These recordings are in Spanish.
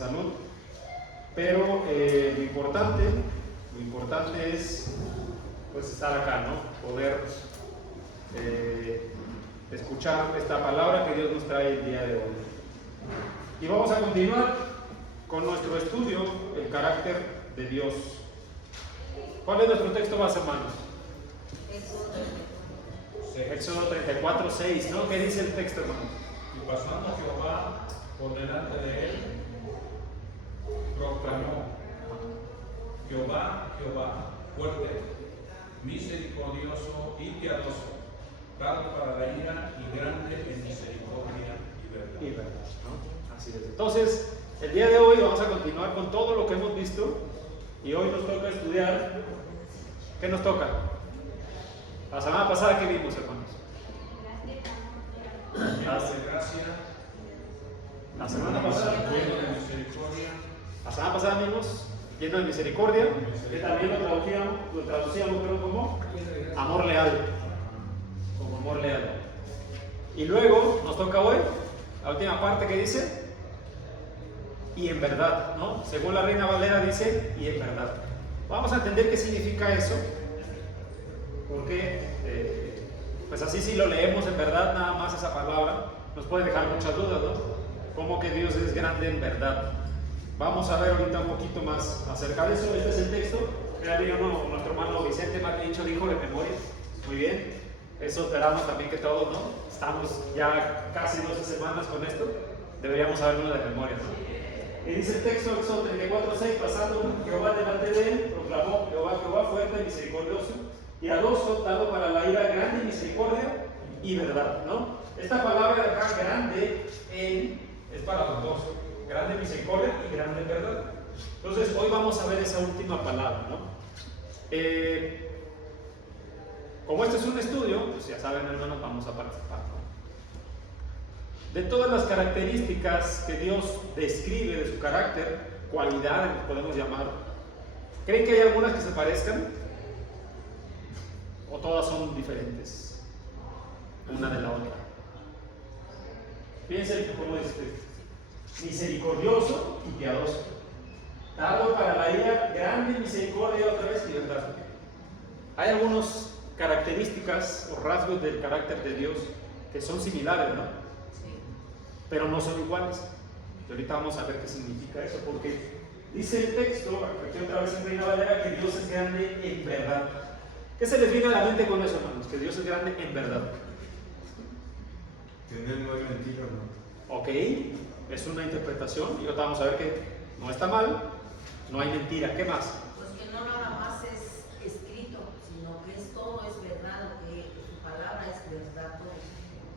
salud, pero lo importante es pues estar acá, ¿no? Poder escuchar esta palabra que Dios nos trae el día de hoy. Y vamos a continuar con nuestro estudio, el carácter de Dios. ¿Cuál es nuestro texto base, hermanos? Éxodo 34, 6, ¿no? ¿Qué dice el texto, hermanos? Y pasando Jehová por delante de él, proclamó: Jehová, Jehová, fuerte, misericordioso y piadoso, tardo para la ira y grande en misericordia y verdad. ¿No? Así es. Entonces, el día de hoy vamos a continuar con todo lo que hemos visto y hoy nos toca estudiar. ¿Qué nos toca? La semana pasada, ¿qué vimos, hermanos? Gracia, La semana pasada. lleno de misericordia. La semana pasada vimos lleno de misericordia, que también lo traducíamos pero como amor leal. Como amor leal. Y luego nos toca hoy la última parte que dice y en verdad, ¿no? Según la Reina Valera dice y en verdad. Vamos a entender qué significa eso, porque pues así si lo leemos en verdad, nada más esa palabra nos puede dejar muchas dudas, ¿no? ¿Cómo que Dios es grande en verdad? Vamos a ver ahorita un poquito más acerca de eso. Este es el texto. Nuestro hermano Vicente Maticho dijo de memoria. Muy bien. Eso esperamos también que todos, ¿no? Estamos ya casi 12 semanas con esto. Deberíamos saberlo de memoria, ¿no? Y dice el texto, Éxodo 34:6, pasando Jehová delante de él, proclamó: Jehová, Jehová, fuerte y misericordioso, piadoso, dado para la ira, grande misericordia y verdad, ¿no? Esta palabra de acá, grande, es para los dos. Grande misericordia y grande verdad. Entonces, hoy vamos a ver esa última palabra, ¿no? Como este es un estudio, pues ya saben, hermanos, vamos a participar, ¿no? De todas las características que Dios describe de su carácter, cualidades podemos llamar, ¿creen que hay algunas que se parezcan? ¿O todas son diferentes una de la otra? Piensen cómo es misericordioso y piadoso, tardo para la ira, grande misericordia otra vez y verdad. Hay algunas características o rasgos del carácter de Dios que son similares, ¿no? Sí. Pero no son iguales. Y ahorita vamos a ver qué significa eso, porque dice el texto, aquí otra vez en Reina Valera, que Dios es grande en verdad. ¿Qué se les viene a la mente con eso, hermanos? Que Dios es grande en verdad. Que Él no es mentira, ¿no? Ok, es una interpretación y ahorita vamos a ver que no está mal, no hay mentira. ¿Qué más? Pues que no nada más es escrito, sino que es todo es verdad, que su palabra es verdad.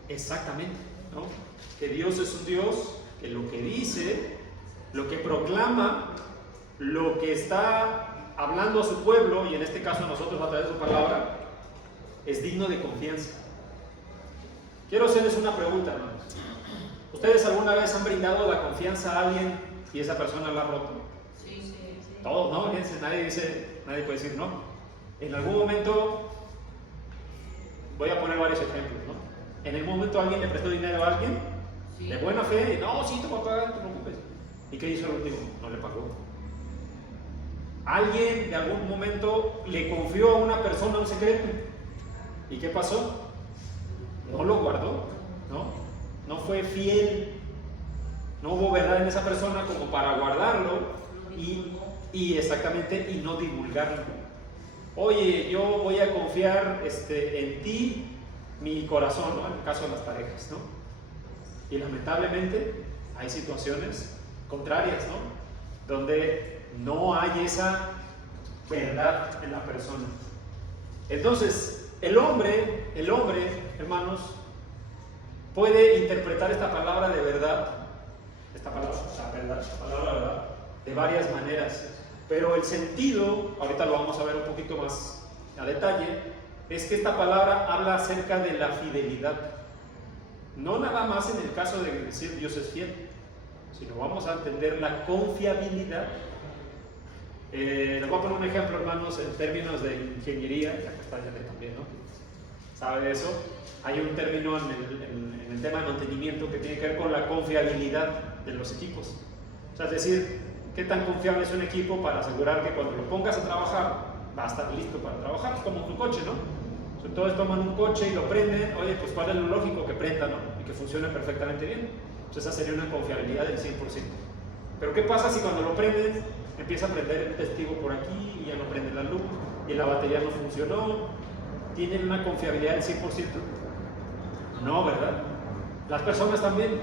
Exactamente, ¿no? Que Dios es un Dios que lo que dice, lo que proclama, lo que está hablando a su pueblo, y en este caso a nosotros a través de su palabra, es digno de confianza. Quiero hacerles una pregunta, hermanos. ¿Ustedes alguna vez han brindado la confianza a alguien y esa persona la ha roto? Sí. Todos, ¿no? Nadie puede decir no. En algún momento, voy a poner varios ejemplos, ¿no? En el momento alguien le prestó dinero a alguien, sí, de buena fe, y no, sí, te voy a pagar, no te preocupes. ¿Y qué hizo el último? No le pagó. Alguien de algún momento le confió a una persona un secreto. ¿Y qué pasó? No lo guardó, ¿no? No fue fiel, no hubo verdad en esa persona como para guardarlo y exactamente y no divulgarlo. Oye, yo voy a confiar en ti mi corazón, ¿no? En el caso de las parejas, ¿no? Y lamentablemente hay situaciones contrarias, ¿no? Donde no hay esa verdad en la persona. Entonces, el hombre, hermanos, puede interpretar esta palabra de verdad, esta palabra verdad, de varias maneras, pero el sentido, ahorita lo vamos a ver un poquito más a detalle, es que esta palabra habla acerca de la fidelidad, no nada más en el caso de decir Dios es fiel, sino vamos a entender la confiabilidad. Les voy a poner un ejemplo, hermanos, en términos de ingeniería, ya que está Janet también, ¿no? ¿Sabe de eso? Hay un término en el tema de mantenimiento que tiene que ver con la confiabilidad de los equipos. O sea, es decir, qué tan confiable es un equipo para asegurar que cuando lo pongas a trabajar va a estar listo para trabajar, como tu coche, ¿no? Si todos toman un coche y lo prenden, oye, pues ¿cuál es lo lógico? Que prenda, ¿no? Y que funcione perfectamente bien. Pues esa sería una confiabilidad del 100%. Pero ¿qué pasa si cuando lo prendes empieza a prender el testigo por aquí y ya no prende la luz y la batería no funcionó? ¿Tienen una confiabilidad del 100%? No, ¿verdad? Las personas también.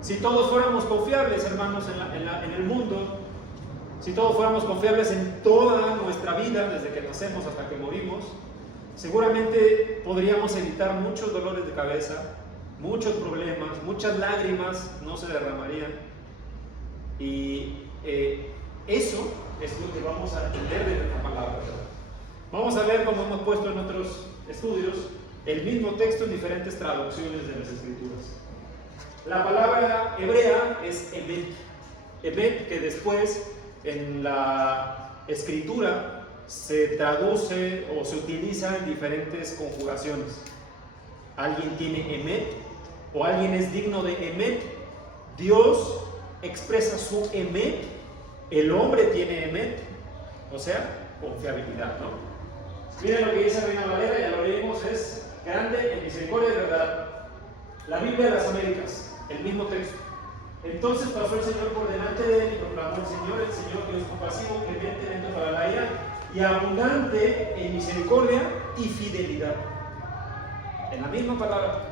Si todos fuéramos confiables, hermanos, en el mundo, si todos fuéramos confiables en toda nuestra vida, desde que nacemos hasta que morimos, seguramente podríamos evitar muchos dolores de cabeza, muchos problemas, muchas lágrimas no se derramarían. Y eso es lo que vamos a entender de esta palabra. Vamos a ver, como hemos puesto en otros estudios, el mismo texto en diferentes traducciones de las Escrituras. La palabra hebrea es emet. Emet, que después en la Escritura se traduce o se utiliza en diferentes conjugaciones. Alguien tiene emet o alguien es digno de emet. Dios expresa su emet, el hombre tiene emet, o sea, confiabilidad, ¿no? Miren lo que dice Reina Valera, ya lo leímos, es grande en misericordia y verdad. La Biblia de las Américas, el mismo texto. Entonces pasó el Señor por delante de él y proclamó el Señor Dios compasivo, clemente, lento para la ira y abundante en misericordia y fidelidad. En la misma palabra.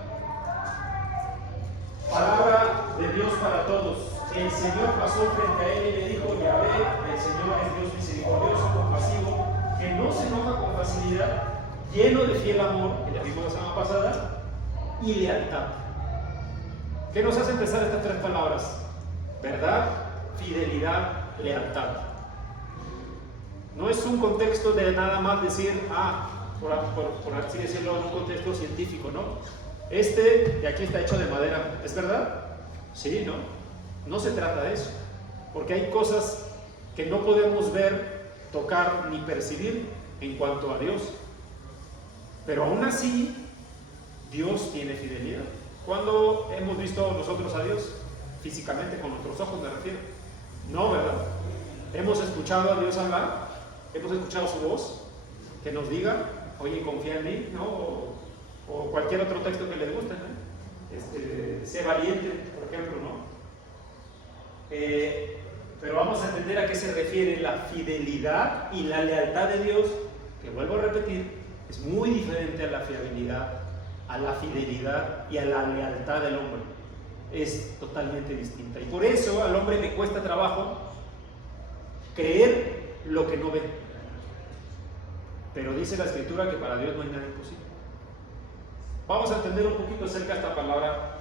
Palabra de Dios para todos. El Señor pasó frente a él y le dijo: Yahvé, el Señor es Dios misericordioso, compasivo, que no se enoja con facilidad, lleno de fiel amor, que ya vimos la semana pasada, y lealtad. ¿Qué nos hace empezar estas tres palabras? Verdad, fidelidad, lealtad. No es un contexto de nada más decir, por así decirlo, en un contexto científico, ¿no? Este de aquí está hecho de madera, ¿es verdad? Sí, ¿no? No se trata de eso, porque hay cosas que no podemos ver, tocar ni percibir en cuanto a Dios. Pero aún así, Dios tiene fidelidad. ¿Cuándo hemos visto nosotros a Dios? Físicamente, con nuestros ojos me refiero. No, ¿verdad? Hemos escuchado a Dios hablar, hemos escuchado su voz, que nos diga, oye, confía en mí, ¿no? O cualquier otro texto que les guste, ¿no? Sé valiente, por ejemplo, ¿no? Pero vamos a entender a qué se refiere la fidelidad y la lealtad de Dios, que vuelvo a repetir, es muy diferente a la fiabilidad, a la fidelidad y a la lealtad del hombre. Es totalmente distinta. Y por eso al hombre le cuesta trabajo creer lo que no ve. Pero dice la Escritura que para Dios no hay nada imposible. Vamos a entender un poquito acerca de esta palabra.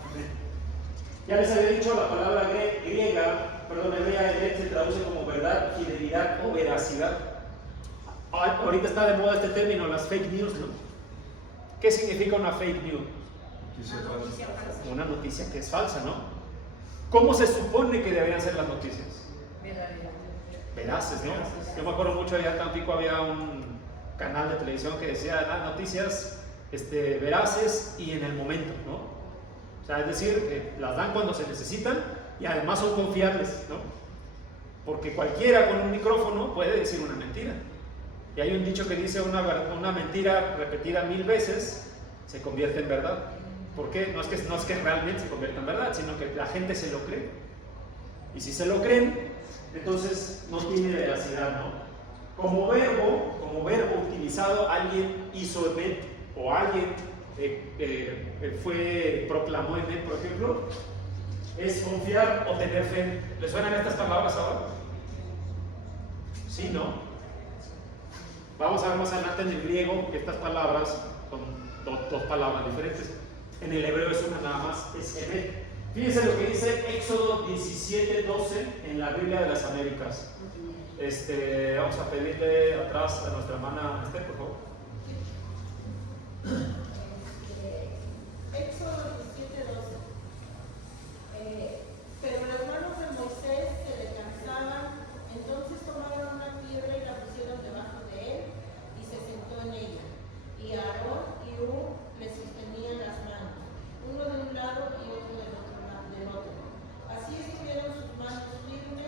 Ya les había dicho, la palabra hebrea se traduce como verdad, fidelidad o veracidad. Ahorita está de moda este término, las fake news, ¿no? ¿Qué significa una fake news? Una noticia que es falsa, ¿no? ¿Cómo se supone que deberían ser las noticias? Veraces, ¿no? Yo me acuerdo mucho, allá en Tampico había un canal de televisión que decía noticias veraces y en el momento, ¿no? O sea, es decir, que las dan cuando se necesitan y además son confiables, ¿no? Porque cualquiera con un micrófono puede decir una mentira. Y hay un dicho que dice una mentira repetida 1000 veces se convierte en verdad. ¿Por qué? No es que realmente se convierta en verdad, sino que la gente se lo cree. Y si se lo creen, entonces no tiene veracidad, ¿no? Como verbo utilizado, alguien hizo emet o alguien proclamó emet, por ejemplo, es confiar o tener fe. ¿Les suenan estas palabras ahora? Sí, ¿no? Vamos a ver más adelante en el griego que estas palabras son dos palabras diferentes. En el hebreo es una nada más, es emet. Fíjense lo que dice Éxodo 17:12 en la Biblia de las Américas. Vamos a pedirle atrás a nuestra hermana Esther, por favor. Éxodo 17:12. Pero las manos de Moisés se le cansaban, entonces tomaron una piedra y la pusieron debajo de él y se sentó en ella. Y Aarón y Hur le sostenían las manos, uno de un lado y otro del otro. Así estuvieron sus manos firmes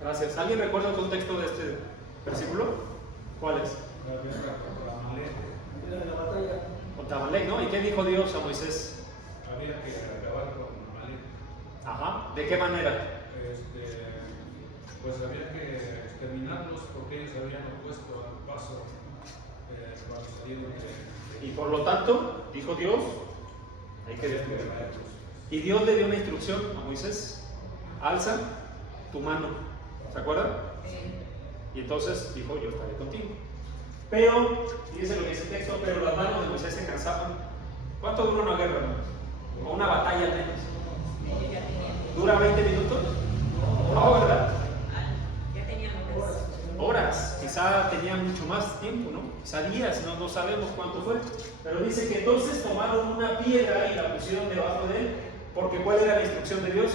Gracias. ¿Alguien recuerda el contexto de este versículo? ¿Cuál es? La guerra contra Amalek. Contra Amalek, ¿no? ¿Y qué dijo Dios a Moisés? Había que acabar con Amalek. Ajá. ¿De qué manera? Pues había que exterminarlos porque ellos habían opuesto al paso cuando salieron de... Y por lo tanto, dijo Dios, hay que destruirlos. Y Dios le dio una instrucción a Moisés: alza tu mano. ¿Se acuerdan? Y entonces dijo: yo estaré contigo. Pero, fíjense lo que dice el texto, pero las manos de Moisés se cansaban. ¿Cuánto dura una guerra, hermanos? O una batalla al menos. ¿Dura 20 minutos? No, ¿verdad? Ya tenían Horas, quizá tenía mucho más tiempo, ¿no? Quizá días, no sabemos cuánto fue. Pero dice que entonces tomaron una piedra y la pusieron debajo de él, porque ¿cuál era la instrucción de Dios?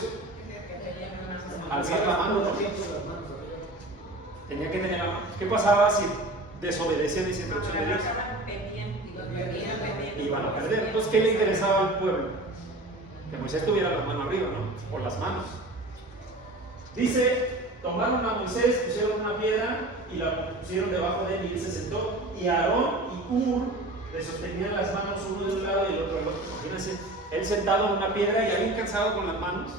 Alzar la mano, ¿no? Tenía que tener la mano. ¿Qué pasaba si desobedecían esa instrucción de Dios? Iban a perder. Entonces, ¿qué le interesaba al pueblo? Que Moisés tuviera la mano arriba, ¿no? O las manos. Dice: tomaron a Moisés, pusieron una piedra y la pusieron debajo de él y él se sentó. Y Aarón y Hur le sostenían las manos uno de un lado y el otro del otro. Imagínense, él sentado en una piedra y bien cansado con las manos.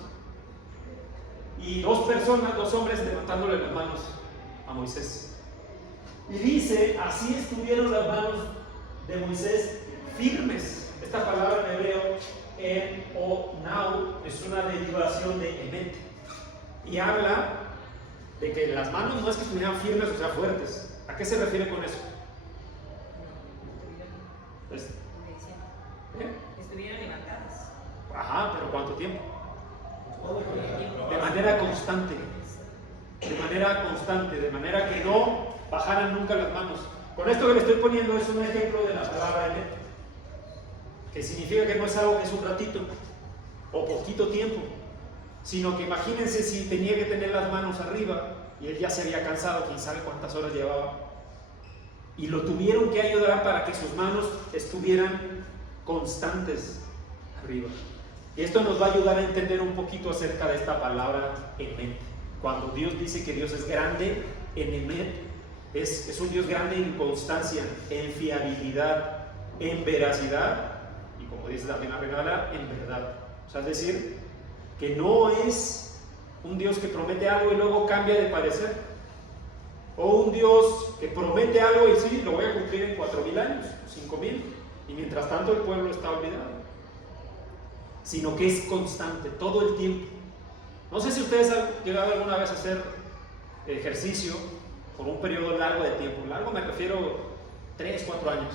Y dos hombres levantándole las manos a Moisés. Y dice: así estuvieron las manos de Moisés firmes. Esta palabra en hebreo, en o nau, es una derivación de emet. Y habla de que las manos no es que estuvieran firmes, o sea, fuertes. ¿A qué se refiere con eso? Estuvieron levantadas. Ajá, pero ¿cuánto tiempo? De manera constante. De manera que no bajaran nunca las manos. Con esto que le estoy poniendo es un ejemplo de la palabra emet, que significa que no es algo que es un ratito o poquito tiempo, sino que imagínense si tenía que tener las manos arriba y él ya se había cansado, quién sabe cuántas horas llevaba, y lo tuvieron que ayudar para que sus manos estuvieran constantes arriba. Y esto nos va a ayudar a entender un poquito acerca de esta palabra emet. Cuando Dios dice que Dios es grande en emet, es un Dios grande en constancia, en fiabilidad, en veracidad y, como dice la Reina Valera, en verdad. O sea, es decir, que no es un Dios que promete algo y luego cambia de parecer, o un Dios que promete algo y sí, lo voy a cumplir en 4,000 años, 5,000, y mientras tanto el pueblo está olvidado, sino que es constante todo el tiempo. No sé si ustedes han llegado alguna vez a hacer ejercicio por un periodo largo de tiempo. Largo me refiero 3, 4 años.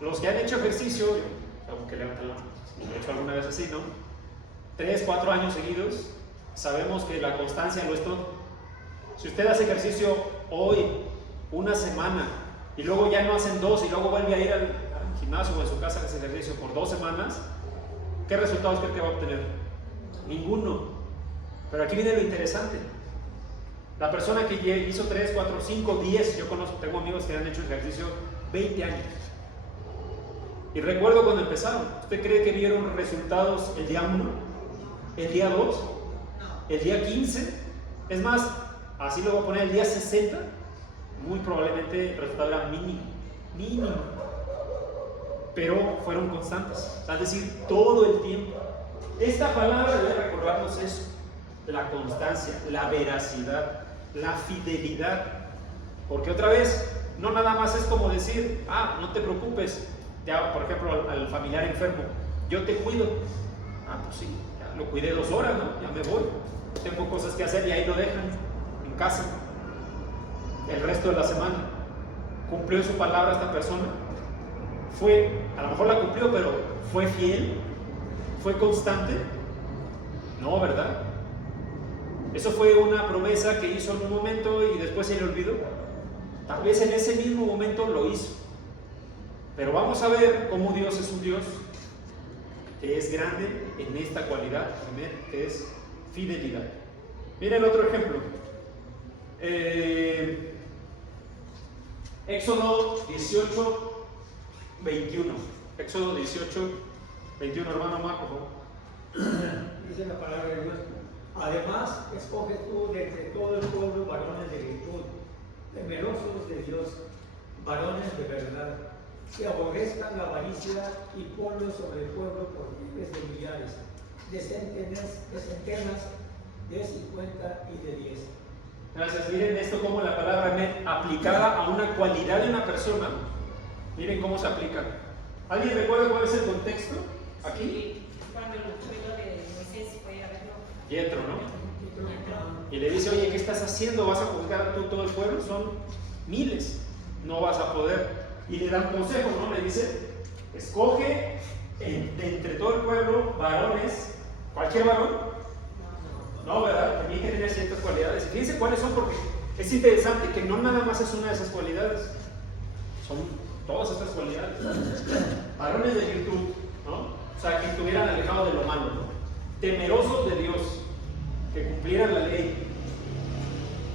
Los que han hecho ejercicio, aunque levanten la mano, lo he hecho alguna vez así, ¿no? 3, 4 años seguidos, sabemos que la constancia lo es todo. Si usted hace ejercicio hoy, una semana, y luego ya no hacen 2, y luego vuelve a ir al gimnasio o en su casa a hacer ejercicio por 2 semanas, ¿qué resultados cree que va a obtener? Ninguno. Pero aquí viene lo interesante. La persona que hizo 3, 4, 5, 10, yo tengo amigos que han hecho ejercicio 20 años. Y recuerdo cuando empezaron. ¿Usted cree que vieron resultados el día 1? ¿El día 2? ¿El día 15? Es más, así lo voy a poner, el día 60. Muy probablemente el resultado era mínimo. Pero fueron constantes. Es decir, todo el tiempo. Esta palabra debe recordarnos eso: la constancia, la veracidad, la fidelidad. Porque otra vez, no nada más es como decir: no te preocupes, ya, por ejemplo, al familiar enfermo, yo te cuido. Pues sí, ya lo cuidé 2 horas, ¿no? Ya me voy, tengo cosas que hacer y ahí lo dejan en casa el resto de la semana. ¿Cumplió su palabra esta persona? A lo mejor la cumplió, pero ¿fue fiel? ¿Fue constante? No, ¿verdad? Eso fue una promesa que hizo en un momento y después se le olvidó. Tal vez en ese mismo momento lo hizo. Pero vamos a ver cómo Dios es un Dios que es grande en esta cualidad, que es fidelidad. Miren otro ejemplo. Éxodo 18, 21. Éxodo 18, 21, hermano Marco, por favor. Dice la palabra de Dios: a Además, escoge tú de entre todo el pueblo varones de virtud, temerosos de Dios, varones de verdad, que aborrezcan la avaricia y ponlos sobre el pueblo por miles de millares, de centenas, de 50 y de 10. Gracias. Miren esto como la palabra aplicada a una cualidad de una persona. Miren cómo se aplica. ¿Alguien recuerda cuál es el contexto aquí? Sí, cuando el pueblo de Moisés fue a verlo. Yetro, ¿no? Y le dice, oye, ¿qué estás haciendo? ¿Vas a juzgar tú todo el pueblo? Son miles, no vas a poder. Y le dan consejo, ¿no? Le dice, escoge de entre todo el pueblo varones, cualquier varón. No, ¿verdad? También hay que tener ciertas cualidades. Y fíjense cuáles son, porque es interesante que no nada más es una de esas cualidades, son todas estas cualidades. Varones de virtud, ¿no? O sea, que estuvieran alejados de lo malo, ¿no? Temerosos de Dios, que cumplieran la ley.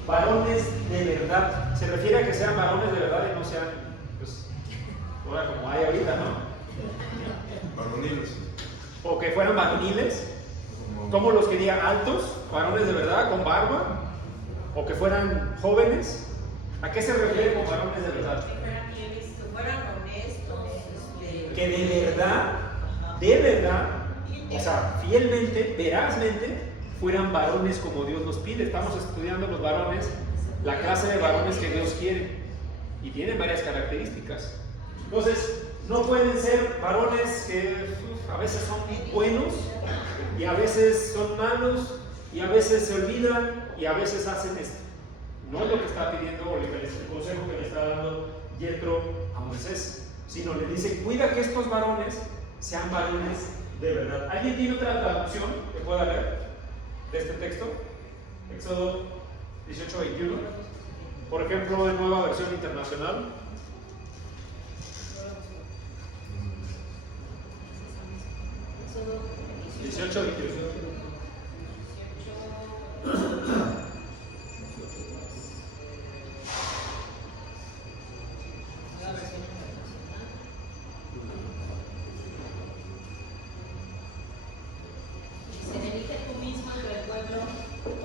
Varones de verdad, se refiere a que sean varones de verdad y no sean, pues, ahora como hay ahorita, ¿no? Varoniles. O que fueran varoniles, como los quería altos, varones de verdad, con barba, o que fueran jóvenes. ¿A qué se refiere con varones de verdad? Que fueran honestos, Que de verdad, o sea, fielmente, verazmente, fueran varones como Dios los pide. Estamos estudiando los varones, la clase de varones que Dios quiere, y tienen varias características. Entonces, no pueden ser varones que a veces son buenos, y a veces son malos, y a veces se olvidan, y a veces hacen esto. No es lo que está pidiendo, o el consejo que le está dando Yetro a Moisés, sino le dice, cuida que estos varones sean varones de verdad. ¿Alguien tiene otra traducción que pueda leer de este texto? Éxodo 18:21. Por ejemplo, en Nueva Versión Internacional. Éxodo 18:21. Se elige tú mismo entre el pueblo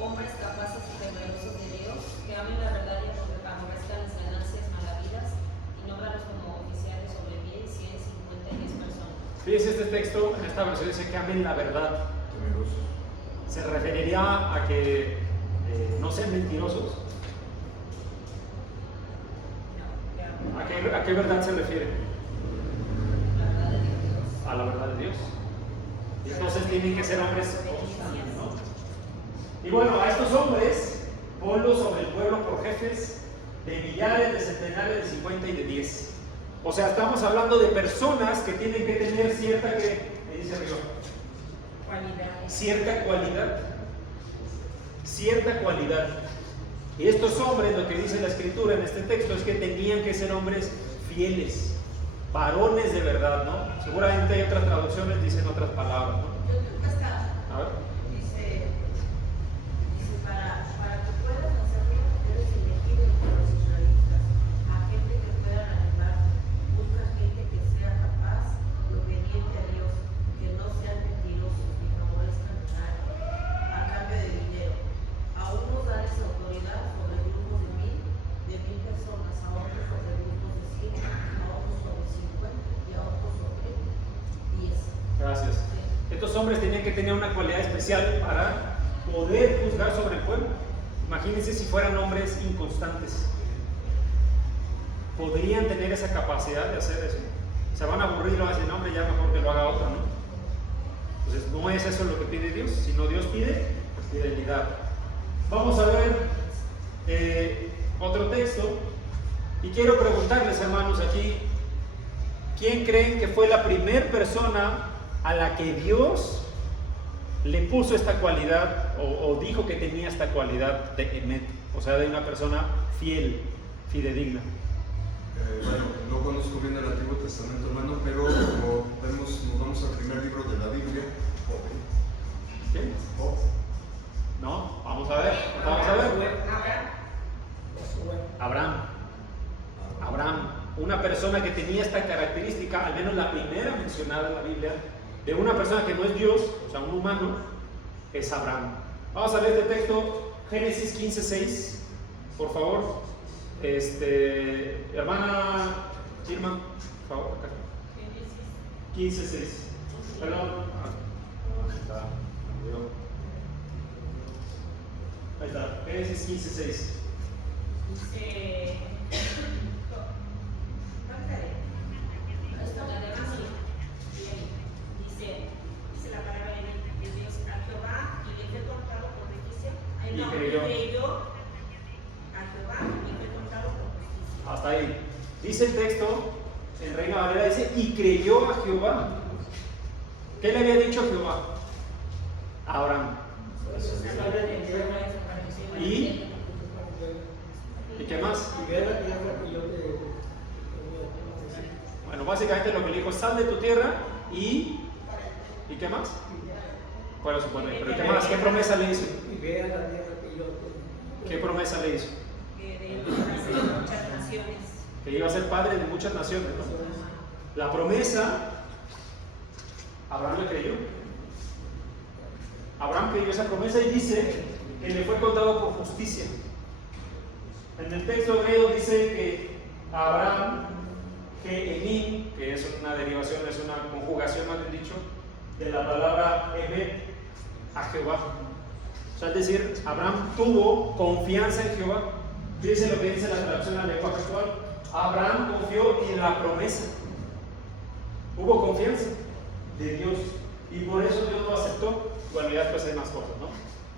hombres capaces y temerosos de Dios, que amen la verdad y aborrezcan las ganancias malavidas, y nómbralos como oficiales sobre 1000, 100, 50 y 10 personas. Fíjense, este texto en esta versión dice que amen la verdad. Temerosos. Se referiría a que no sean mentirosos. ¿A qué verdad se refiere? La verdad de Dios. A la verdad de Dios. Y entonces tienen que ser hombres constantes, ¿no? Y bueno, a estos hombres ponlos sobre el pueblo por jefes de millares, de centenares, de 50 y de 10. O sea, estamos hablando de personas que tienen que tener cierta, que me dice arriba, cierta cualidad. Y estos hombres, lo que dice la escritura en este texto es que tenían que ser hombres fieles, varones de verdad, ¿no? Seguramente hay otras traducciones, dicen otras palabras, ¿no? yo creo que hasta A ver. dice para que puedas hacerlo, debes elegir entre los israelitas a gente que puedan animar, busca gente que sea capaz y obediente a Dios, que no sean mentirosos ni favorezcan a nadie a cambio de dinero. A unos dales autoridad sobre grupos de 1000 personas, a otros sobre grupos de 100, a otros sobre 50 y a otros sobre 10. Gracias. Estos hombres tenían que tener una cualidad especial para poder juzgar sobre el pueblo. Imagínense si fueran hombres inconstantes. ¿Podrían tener esa capacidad de hacer eso? Se van a aburrir y van a decir, no, hombre, ya mejor que lo haga otro, ¿no? Entonces, no es eso lo que pide Dios, sino Dios pide fidelidad. Vamos a ver otro texto. Y quiero preguntarles, hermanos, aquí, ¿quién creen que fue la primera persona a la que Dios le puso esta cualidad o dijo que tenía esta cualidad de emet, o sea, de una persona fiel, fidedigna? Bueno, no conozco bien el Antiguo Testamento, hermano, pero como vemos, nos vamos al primer libro de la Biblia, Job. ¿Quién? Job. No, vamos a ver. Abraham, una persona que tenía esta característica, al menos la primera mencionada en la Biblia, de una persona que no es Dios, o sea, un humano, es Abraham. Vamos a leer este texto, Génesis 15:6, por favor. Hermana Irma, por favor, acá. 15:6. Perdón. Ahí está, Génesis 15:6. Dice, dice la palabra de Dios a Jehová y le fue contado por justicia. Y creyó. A Jehová y fue contado por justicia. Hasta ahí. Dice el texto, en Reina Valera dice, y creyó a Jehová. ¿Qué le había dicho Jehová? A Abraham. ¿Y qué más? Bueno, básicamente lo que le dijo, sal de tu tierra ¿y qué más? Bueno, supone, pero ¿qué más? ¿Qué promesa le hizo? ¿Qué promesa le hizo? Que de él iban a ser muchas naciones. Que iba a ser padre de muchas naciones, ¿no? La promesa, Abraham le creyó. Abraham creyó esa promesa y dice que le fue contado por justicia. En el texto hebreo dice que Abraham, que es una derivación, es una conjugación más bien dicho, de la palabra Emet, a Jehová. O sea, es decir, Abraham tuvo confianza en Jehová. Dice lo que dice la traducción al lenguaje actual. Abraham confió en la promesa. Hubo confianza de Dios y por eso Dios lo aceptó. Bueno, ya después hay más cosas, ¿no?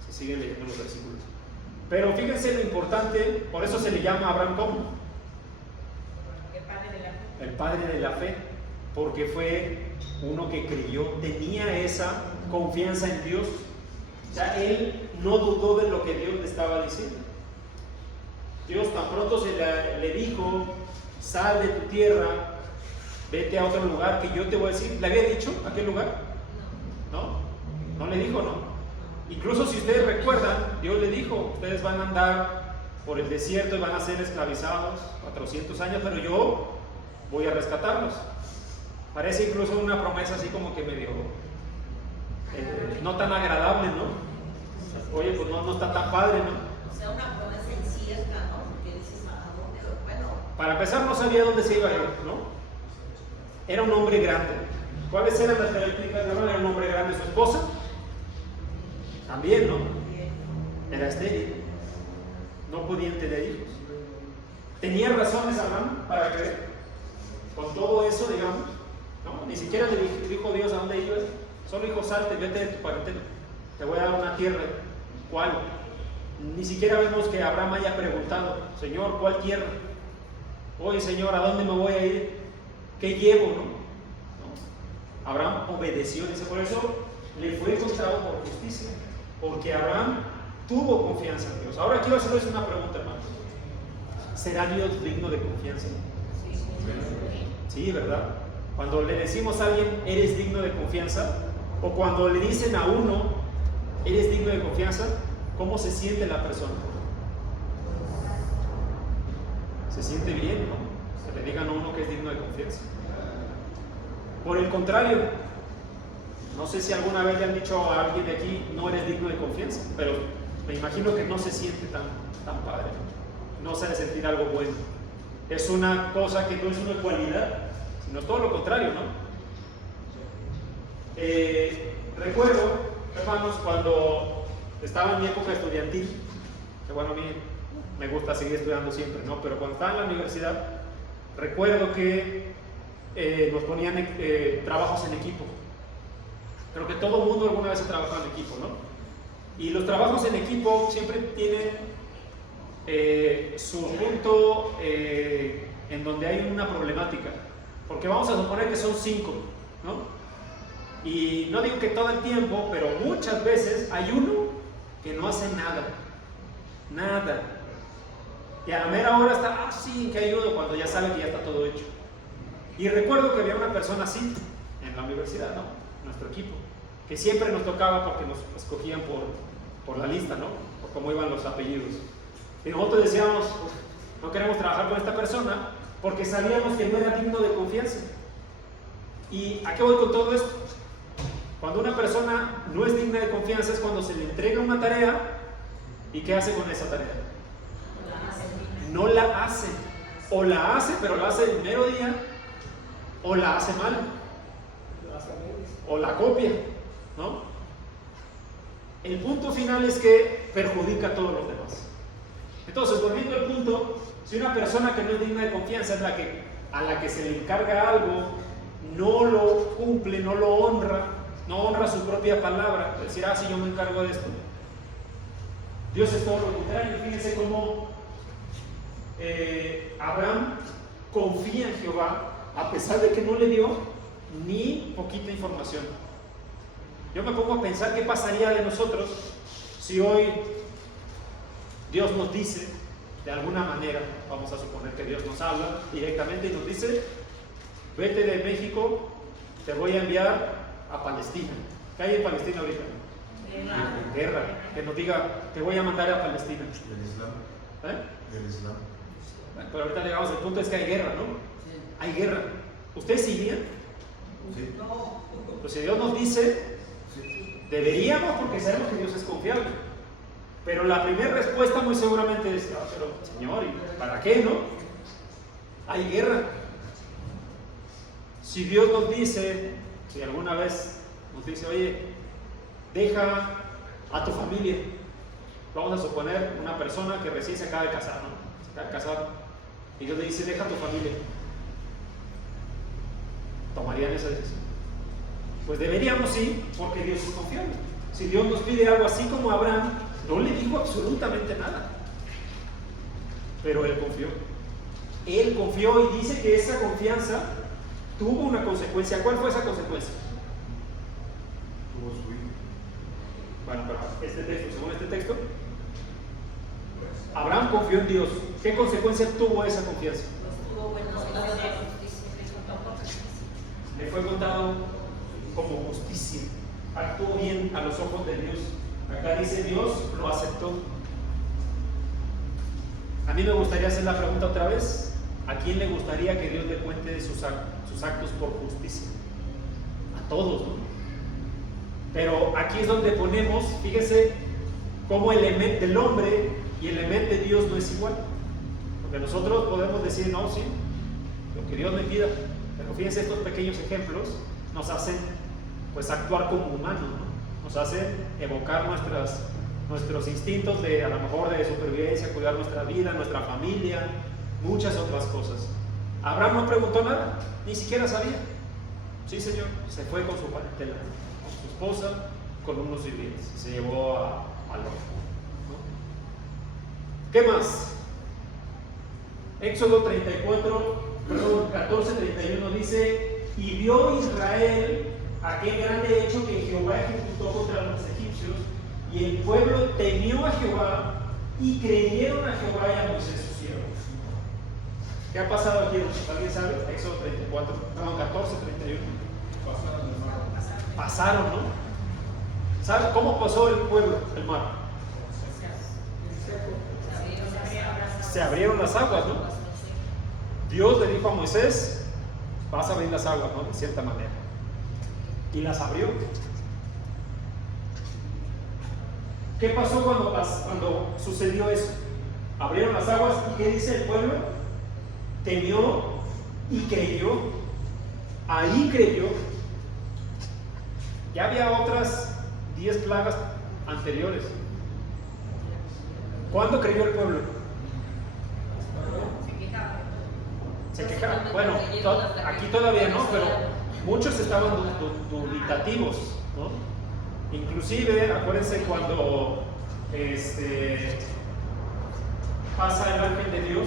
Se siguen leyendo los versículos. Pero fíjense lo importante, por eso se le llama a Abraham como el padre de la fe, porque fue uno que creyó, tenía esa confianza en Dios. O sea, él no dudó de lo que Dios le estaba diciendo. Dios tan pronto le dijo, sal de tu tierra, vete a otro lugar que yo te voy a decir. ¿Le había dicho a qué lugar? No, no le dijo, no. Incluso si ustedes recuerdan, Dios le dijo, ustedes van a andar por el desierto y van a ser esclavizados 400 años, pero yo voy a rescatarlos. Parece incluso una promesa así como que medio no tan agradable, ¿no? Oye, pues no está tan padre, ¿no? O sea, una promesa incierta, ¿no? Porque dices, ¿a dónde? Bueno. Para empezar, no sabía dónde se iba a ir, ¿no? Era un hombre grande. ¿Cuáles eran las características de Abraham? Era un hombre grande. ¿Su esposa? También, ¿no? Era estéril. No podían tener hijos. ¿Tenía razones Abraham para creer? Con todo eso, digamos, ¿no? Ni siquiera le dijo Dios a dónde iba. Solo dijo, salte, vete de tu parentela. Te voy a dar una tierra. ¿Cuál? Ni siquiera vemos que Abraham haya preguntado, Señor, ¿cuál tierra? Oye, Señor, ¿a dónde me voy a ir? ¿Qué llevo? ¿No? Abraham obedeció, dice, por eso le fue contado por justicia, porque Abraham tuvo confianza en Dios. Ahora quiero hacerles una pregunta, hermanos. ¿Será Dios digno de confianza? Sí, ¿verdad? Cuando le decimos a alguien, eres digno de confianza, o cuando le dicen a uno, eres digno de confianza, ¿cómo se siente la persona? Se siente bien, ¿no? Que le digan a uno que es digno de confianza. Por el contrario, no sé si alguna vez le han dicho a alguien de aquí, no eres digno de confianza, pero me imagino que no se siente tan padre, no se ha de sentir algo bueno. Es una cosa que no es una cualidad, sino todo lo contrario, ¿no? Recuerdo, hermanos, cuando estaba en mi época estudiantil, que bueno, a mí me gusta seguir estudiando siempre, ¿no? Pero cuando estaba en la universidad, recuerdo que nos ponían trabajos en equipo. Creo que todo el mundo alguna vez ha trabajado en equipo, ¿no? Y los trabajos en equipo siempre tienen su punto en donde hay una problemática. Porque vamos a suponer que son 5, ¿no? Y no digo que todo el tiempo, pero muchas veces hay uno que no hace nada. Nada. Y a la mera hora está, sí, que ayudo, cuando ya sabe que ya está todo hecho. Y recuerdo que había una persona así en la universidad, ¿no? Nuestro equipo, que siempre nos tocaba porque nos escogían por la lista, ¿no? Por cómo iban los apellidos. Y nosotros decíamos, no queremos trabajar con esta persona porque sabíamos que no era digno de confianza. ¿Y a qué voy con todo esto? Cuando una persona no es digna de confianza es cuando se le entrega una tarea y ¿qué hace con esa tarea? No la hace. O la hace, pero la hace el mero día, o la hace mal, o la copia, ¿no? El punto final es que perjudica a todos los demás. Entonces, volviendo al punto, si una persona que no es digna de confianza es a la que se le encarga algo, no lo cumple, no lo honra, no honra su propia palabra, decir, sí, yo me encargo de esto. Dios es todo lo contrario. Fíjense cómo Abraham confía en Jehová a pesar de que no le dio ni poquita información. Yo me pongo a pensar qué pasaría de nosotros si hoy Dios nos dice, de alguna manera, vamos a suponer que Dios nos habla directamente y nos dice, vete de México, te voy a enviar a Palestina. ¿Qué hay en Palestina ahorita? Guerra. Que nos diga, te voy a mandar a Palestina. Del Islam. Del Islam. Bueno, pero ahorita llegamos al punto, es que hay guerra, ¿no? Hay guerra. ¿Ustedes irían? Sí. Pues si Dios nos dice, Sí. deberíamos, porque sabemos que Dios es confiable. Pero la primera respuesta muy seguramente es, pero Señor, ¿y para qué, no? Hay guerra. Si Dios nos dice, si alguna vez nos dice, oye, deja a tu familia. Vamos a suponer una persona que recién se acaba de casar, ¿no? Se acaba de casar. Y Dios le dice, deja a tu familia. ¿Tomarían esa decisión? Pues deberíamos sí, porque Dios es confiable. Si Dios nos pide algo así como Abraham, no le dijo absolutamente nada. Pero él confió. Él confió y dice que esa confianza tuvo una consecuencia. ¿Cuál fue esa consecuencia? Tuvo su hijo. Bueno, pero según este texto, Abraham confió en Dios. ¿Qué consecuencia tuvo esa confianza? Tuvo buenos Le fue contado como justicia. Actuó bien a los ojos de Dios. Acá dice Dios lo aceptó. A mí me gustaría hacer la pregunta otra vez. ¿A quién le gustaría que Dios le cuente de sus actos por justicia? A todos, ¿no? Pero aquí es donde ponemos, fíjese, cómo el element del hombre y el element de Dios no es igual. Porque nosotros podemos decir, no, sí, lo que Dios me pida. Pero fíjense, estos pequeños ejemplos nos hacen pues actuar como humanos, ¿no? Nos hacen evocar nuestros instintos de, a lo mejor, de supervivencia, cuidar nuestra vida, nuestra familia, muchas otras cosas. Abraham no preguntó nada, ni siquiera sabía. Sí, Señor, se fue con su parentela, con su esposa, con unos sirvientes, se llevó a Lot, ¿no? ¿Qué más? Éxodo 14:31 dice, y vio Israel aquel grande hecho que Jehová ejecutó contra los egipcios, y el pueblo temió a Jehová y creyeron a Jehová y a Moisés su siervo. ¿Qué ha pasado aquí? ¿Alguien sabe? Éxodo 14:31. Pasaron, ¿no? ¿Sabe cómo pasó el pueblo, el mar? Se abrieron las aguas, ¿no? Dios le dijo a Moisés, vas a abrir las aguas, ¿no? De cierta manera. Y las abrió. ¿Qué pasó cuando sucedió eso? Abrieron las aguas y ¿qué dice el pueblo? Temió y creyó. Ahí creyó. Ya había otras 10 plagas anteriores. ¿Cuándo creyó el pueblo? Se quejaron. Bueno, aquí todavía no, pero muchos estaban dubitativos, ¿no? Inclusive, acuérdense cuando pasa el ángel de Dios,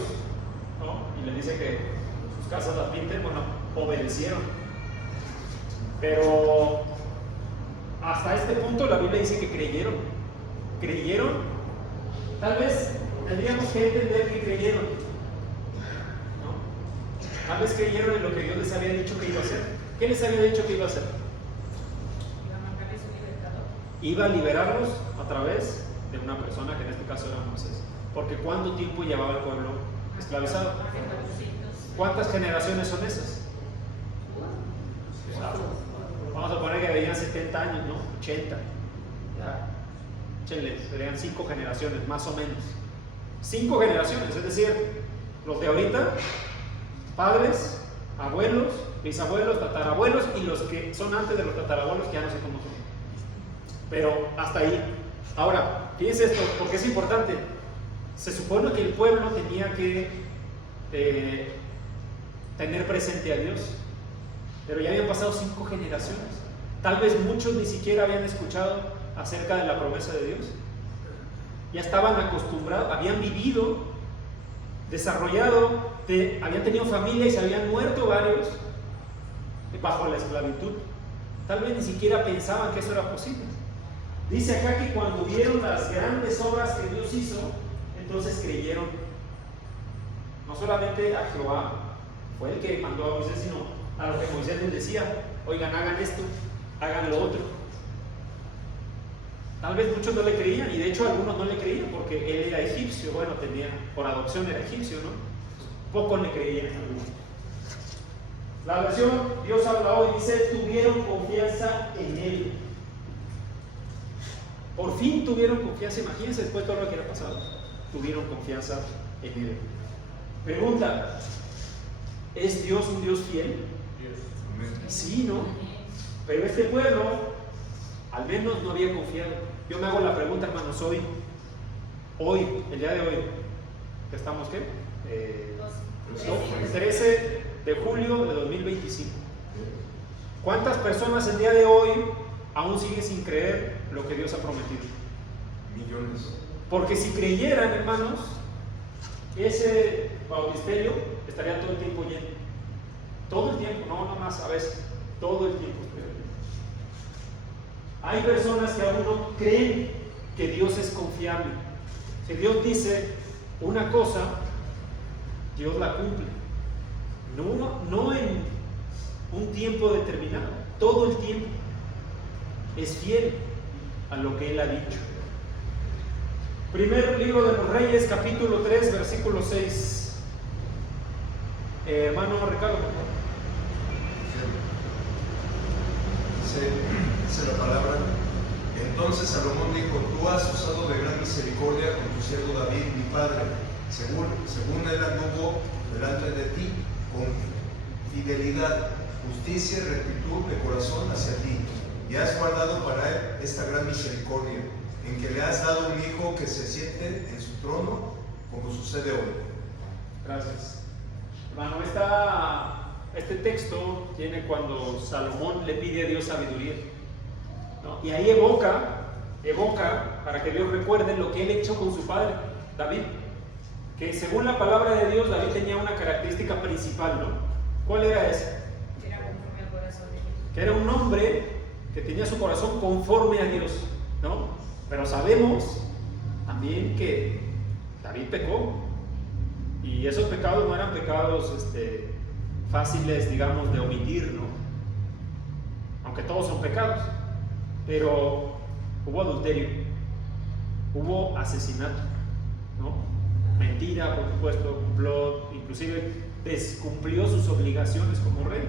¿no? Y le dice que sus casas las pinten, bueno, obedecieron. Pero hasta este punto la Biblia dice que creyeron. Creyeron. Tal vez tendríamos que entender que creyeron, ¿no? Tal vez creyeron en lo que Dios les había dicho que iba a hacer. ¿Qué les había dicho que iba a hacer? Iba a liberarlos a través de una persona que en este caso era Moisés. Porque ¿cuánto tiempo llevaba el pueblo esclavizado? ¿Cuántas generaciones son esas? Vamos a poner que veían 70 años, ¿no? 80. Ya. Échenle, serían 5 generaciones, más o menos. 5 generaciones, es decir, los de ahorita, padres, abuelos, bisabuelos, tatarabuelos y los que son antes de los tatarabuelos, que ya no sé cómo son. Pero hasta ahí. Ahora, fíjense esto, porque es importante. Se supone que el pueblo tenía que tener presente a Dios, pero ya habían pasado 5 generaciones. Tal vez muchos ni siquiera habían escuchado acerca de la promesa de Dios. Ya estaban acostumbrados, habían vivido, desarrollado, habían tenido familia y se habían muerto varios bajo la esclavitud. Tal vez ni siquiera pensaban que eso era posible. Dice acá que cuando vieron las grandes obras que Dios hizo, entonces creyeron. No solamente a Jehová, fue el que mandó a Moisés, sino a lo que Moisés les decía: oigan, hagan esto, hagan lo otro. Tal vez muchos no le creían, y de hecho algunos no le creían porque él era egipcio. Bueno, tenía, por adopción era egipcio, ¿no? Pocos le creían a algunos. La versión Dios habla hoy dice: tuvieron confianza en él. Por fin tuvieron confianza. Imagínense después de todo lo que era pasado. Tuvieron confianza en él. Pregunta: ¿es Dios un Dios fiel? Sí, ¿no? Pero este pueblo al menos no había confiado. Yo me hago la pregunta, hermanos, hoy, el día de hoy, que estamos, ¿qué? 13 de julio de 2025. ¿Cuántas personas el día de hoy aún siguen sin creer lo que Dios ha prometido? Millones. Porque si creyeran, hermanos, ese bautisterio estaría todo el tiempo lleno. Todo el tiempo, no más a veces, todo el tiempo. Hay personas que aún no creen que Dios es confiable. Si Dios dice una cosa, Dios la cumple. No en un tiempo determinado, todo el tiempo. Es fiel a lo que Él ha dicho. Primer libro de los Reyes, capítulo 3, versículo 6. Hermano Ricardo, por favor. Dice la palabra: entonces Salomón dijo: tú has usado de gran misericordia con tu siervo David, mi padre, según él anduvo delante de ti con fidelidad, justicia y rectitud de corazón hacia ti, y has guardado para él esta gran misericordia, en que le has dado un hijo que se siente en su trono, como sucede hoy. Gracias. Hermano, este texto tiene cuando Salomón le pide a Dios sabiduría, ¿no? Y ahí evoca para que Dios recuerde lo que él hecho con su padre, David. Que según la palabra de Dios, David tenía una característica principal, ¿no? ¿Cuál era esa? Que era conforme al corazón de Dios. Que era un hombre que tenía su corazón conforme a Dios, ¿no? Pero sabemos también que David pecó, y esos pecados no eran pecados fáciles, digamos, de omitir, ¿no? Aunque todos son pecados, pero hubo adulterio, hubo asesinato, ¿no? Mentira, por supuesto, complot, inclusive descumplió sus obligaciones como rey.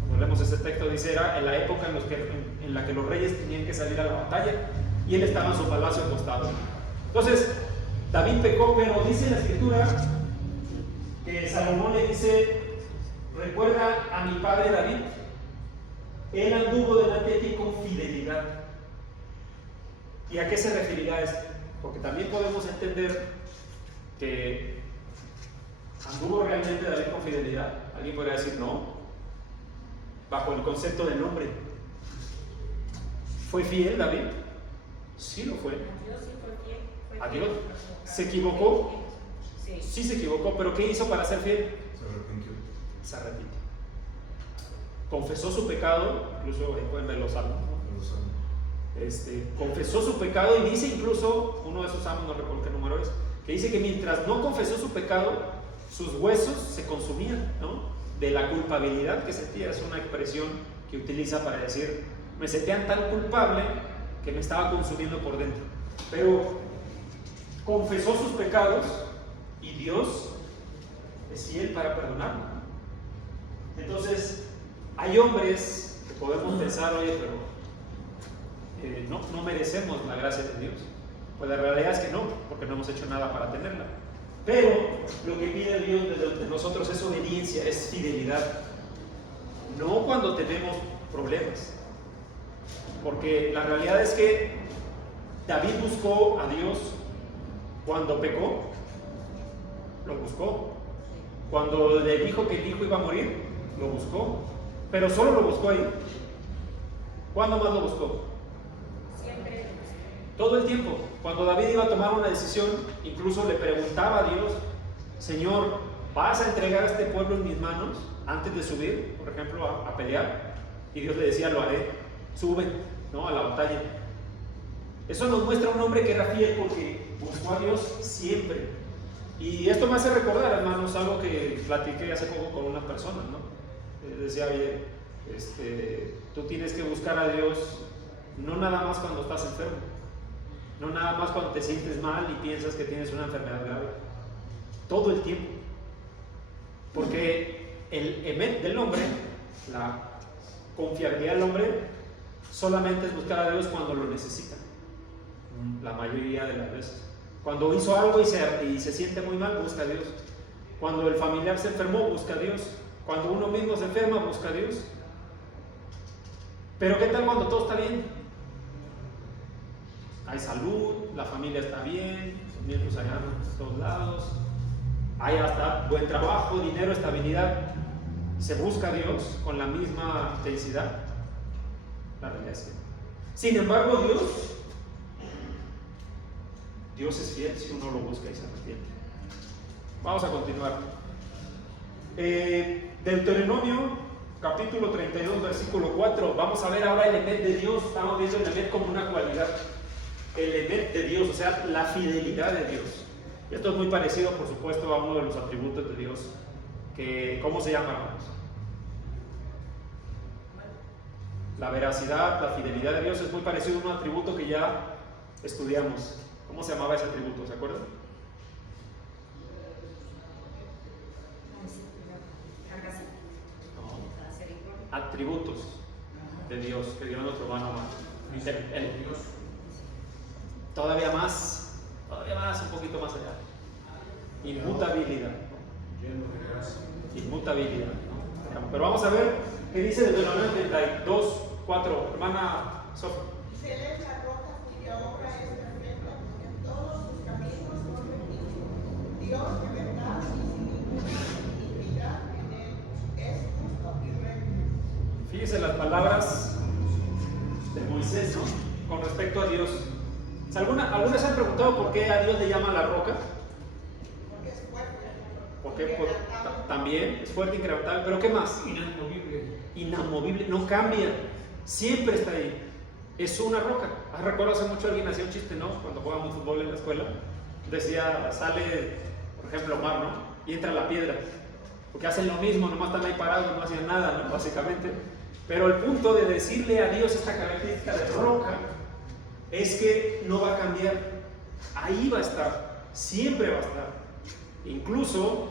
Cuando leemos ese texto, dice, era en la época en la que los reyes tenían que salir a la batalla y él estaba en su palacio acostado. Entonces, David pecó, pero dice la escritura que Salomón le dice: recuerda a mi padre David, él anduvo delante de ti con fidelidad. ¿Y a qué se referirá esto? Porque también podemos entender que anduvo realmente David con fidelidad. Alguien podría decir no, bajo el concepto del nombre. ¿Fue fiel David? Sí lo fue. ¿A Dios? ¿Se equivocó? Sí se equivocó, pero ¿qué hizo para ser fiel? Se arrepintió. Confesó su pecado, incluso pueden ver los salmos, ¿no? Confesó su pecado, y dice incluso, uno de esos salmos, no recuerdo qué número es, que dice que mientras no confesó su pecado, sus huesos se consumían, ¿no? De la culpabilidad que sentía. Es una expresión que utiliza para decir: me sentían tan culpable que me estaba consumiendo por dentro. Pero confesó sus pecados y Dios es fiel para perdonarlo. Entonces, hay hombres que podemos pensar, oye, pero no merecemos la gracia de Dios. Pues la realidad es que no, porque no hemos hecho nada para tenerla. Pero lo que pide Dios de nosotros es obediencia, es fidelidad. No cuando tenemos problemas. Porque la realidad es que David buscó a Dios cuando pecó, lo buscó. Cuando le dijo que el hijo iba a morir, lo buscó. Pero solo lo buscó ahí. ¿Cuándo más lo buscó? Siempre. Todo el tiempo. Cuando David iba a tomar una decisión, incluso le preguntaba a Dios: Señor, ¿vas a entregar a este pueblo en mis manos antes de subir, por ejemplo, a pelear? Y Dios le decía: lo haré, sube, ¿no?, a la batalla. Eso nos muestra un hombre que era fiel porque buscó a Dios siempre. Y esto me hace recordar, hermanos, algo que platiqué hace poco con unas personas, ¿no? Decía: oye, tú tienes que buscar a Dios no nada más cuando estás enfermo, no nada más cuando te sientes mal y piensas que tienes una enfermedad grave, todo el tiempo. Porque el emet del hombre, la confiabilidad del hombre, solamente es buscar a Dios cuando lo necesita, la mayoría de las veces. Cuando hizo algo y se siente muy mal, busca a Dios. Cuando el familiar se enfermó, busca a Dios. Cuando uno mismo se enferma, busca a Dios. Pero ¿qué tal cuando todo está bien? Hay salud, la familia está bien, los miembros allá en todos lados, hay hasta buen trabajo, dinero, estabilidad. ¿Se busca a Dios con la misma intensidad? La realidad es que no. Sin embargo, Dios es fiel si uno lo busca y se arrepiente. Vamos a continuar. Deuteronomio capítulo 32, versículo 4. Vamos a ver ahora el emet de Dios. Estamos viendo el emet como una cualidad. El emet de Dios, o sea, la fidelidad de Dios. Y esto es muy parecido, por supuesto, a uno de los atributos de Dios. ¿Cómo se llama, hermanos? La veracidad, la fidelidad de Dios es muy parecido a un atributo que ya estudiamos. ¿Cómo se llamaba ese atributo? ¿Se acuerdan? No. Atributos de Dios que dio nuestro hermano amado. Todavía más, un poquito más allá. Inmutabilidad. Inmutabilidad, ¿no? Pero vamos a ver qué dice Deuteronomio 32, 4. Hermana Sofía. Dice: Él es la roca cuya obra es perfecta, porque en todos sus caminos son rectitud. Dios de verdad y sin ninguna iniquidad en él. Es justo y recto. Fíjese las palabras de Moisés, ¿no?, con respecto a Dios. ¿Algunas se han preguntado por qué a Dios le llama la roca? Porque es fuerte. Porque también es fuerte, inquebrantable, pero ¿qué más? Inamovible, no cambia, siempre está ahí. Es una roca. Recuerdo hace mucho alguien hacía un chiste, ¿no?, cuando jugábamos fútbol en la escuela. Decía: sale, por ejemplo, Omar, ¿no?, y entra la piedra, porque hacen lo mismo, nomás están ahí parados, no hacen nada, ¿no?, básicamente. Pero el punto de decirle a Dios esta característica de roca es que no va a cambiar, ahí va a estar, siempre va a estar. Incluso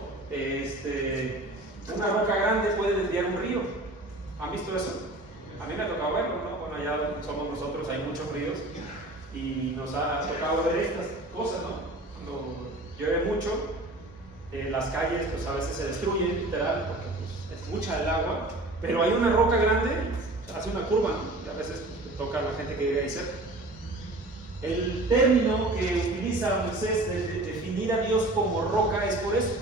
una roca grande puede desviar un río. ¿Han visto eso? A mí me ha tocado verlo, ¿no? Bueno, allá somos nosotros, hay muchos ríos y nos ha tocado ver estas cosas, ¿no? Cuando llueve mucho, las calles pues a veces se destruyen, literal, porque pues, es mucha el agua, pero hay una roca grande, hace una curva, ¿no?, y a veces pues, toca a la gente que vive ahí cerca. El término que utiliza Moisés de definir a Dios como roca es por eso,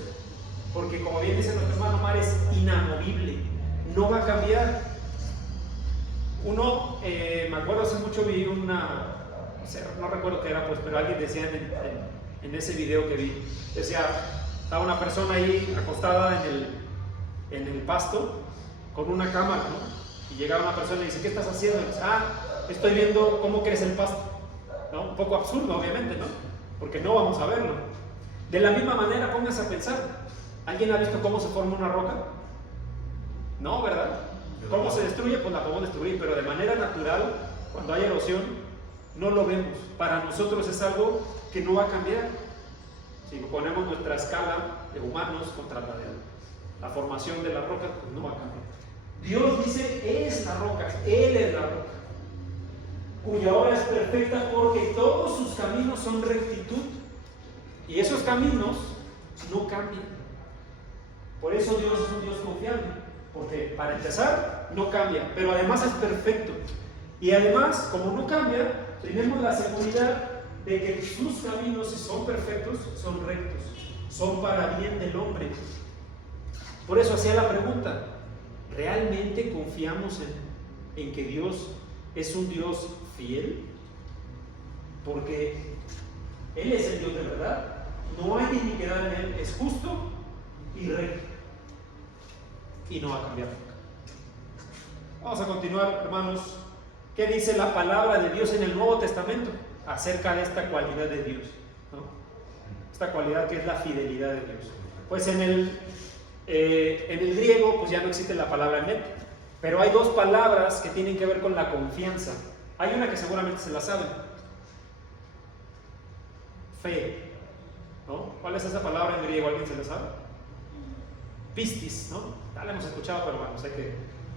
porque como bien dice nuestro hermano Omar, es inamovible, no va a cambiar. Me acuerdo hace mucho vi no recuerdo qué era, pues, pero alguien decía en ese video que vi, decía, estaba una persona ahí acostada en el pasto con una cámara, ¿no?, y llegaba una persona y dice: ¿qué estás haciendo? Y dice: estoy viendo cómo crece el pasto. ¿No? Un poco absurdo, obviamente, ¿no?, porque no vamos a verlo. De la misma manera, pónganse a pensar, ¿alguien ha visto cómo se forma una roca? No, ¿verdad? ¿Cómo se destruye? Pues la podemos destruir, pero de manera natural, cuando hay erosión, no lo vemos. Para nosotros es algo que no va a cambiar. Si ponemos nuestra escala de humanos contra la formación de la roca, pues no va a cambiar. Dios dice, es la roca, Él es la roca, cuya obra es perfecta porque todos sus caminos son rectitud. Y esos caminos no cambian. Por eso Dios es un Dios confiable. Porque para empezar, no cambia, pero además es perfecto. Y además, como no cambia, tenemos la seguridad de que sus caminos, si son perfectos, son rectos, son para bien del hombre. Por eso hacía la pregunta, ¿realmente confiamos en que Dios es un Dios fiel? Porque Él es el Dios de verdad, no hay iniquidad en Él, es justo y recto, y no va a cambiar nunca. Vamos a continuar, hermanos. ¿Qué dice la palabra de Dios en el Nuevo Testamento acerca de esta cualidad de Dios, ¿no? Esta cualidad que es la fidelidad de Dios. Pues en el griego pues ya no existe la palabra net, pero hay dos palabras que tienen que ver con la confianza. Hay una que seguramente se la saben: fe, ¿no? ¿Cuál es esa palabra en griego? ¿Alguien se la sabe? Pistis, ¿no? Ya la hemos escuchado, pero bueno, sé que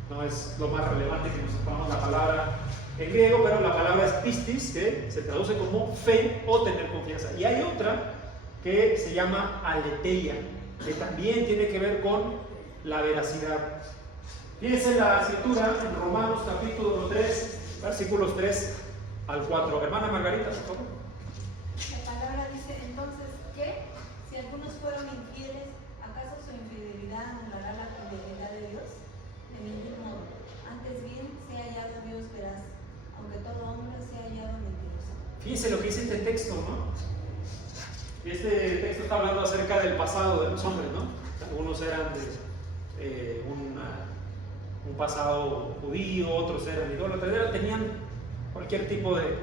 no es lo más relevante que nos sepamos la palabra en griego, pero la palabra es pistis, que se traduce como fe o tener confianza. Y hay otra que se llama aletheia, que también tiene que ver con la veracidad. Fíjense la escritura en Romanos capítulo 3, versículos 3 al 4. Hermana Margarita, por favor. La palabra dice, entonces, ¿qué? Si algunos fueron infieles, ¿acaso su infidelidad anulará la fidelidad de Dios? De ningún modo. Antes bien, sea hallado Dios veraz, aunque todo hombre sea hallado mentiroso. Fíjense lo que dice este texto, ¿no? Este texto está hablando acerca del pasado de los hombres, ¿no? Algunos eran de un pasado judío, otros eran idólatras, tenían cualquier tipo de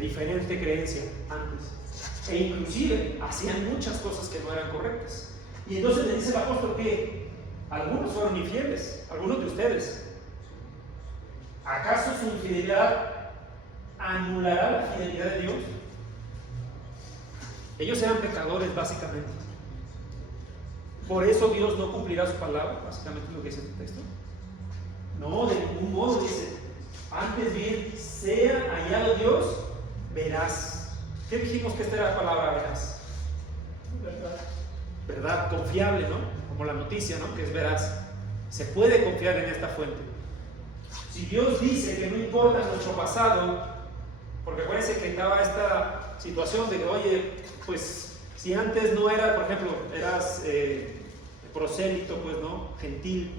diferente creencia antes, e inclusive hacían muchas cosas que no eran correctas. Y entonces le dice el apóstol que algunos fueron infieles, algunos de ustedes. ¿Acaso su infidelidad anulará la fidelidad de Dios? Ellos eran pecadores, básicamente. Por eso Dios no cumplirá su palabra, básicamente lo que dice el texto. No, de ningún modo, dice. Antes bien, sea hallado Dios veraz. ¿Qué dijimos que esta era la palabra veraz? ¿Verdad? Verdad, confiable, ¿no? Como la noticia, ¿no? Que es veraz. Se puede confiar en esta fuente. Si Dios dice que no importa nuestro pasado, porque acuérdense que estaba esta situación de que, oye, pues si antes no era, por ejemplo, eras prosélito, pues no, gentil,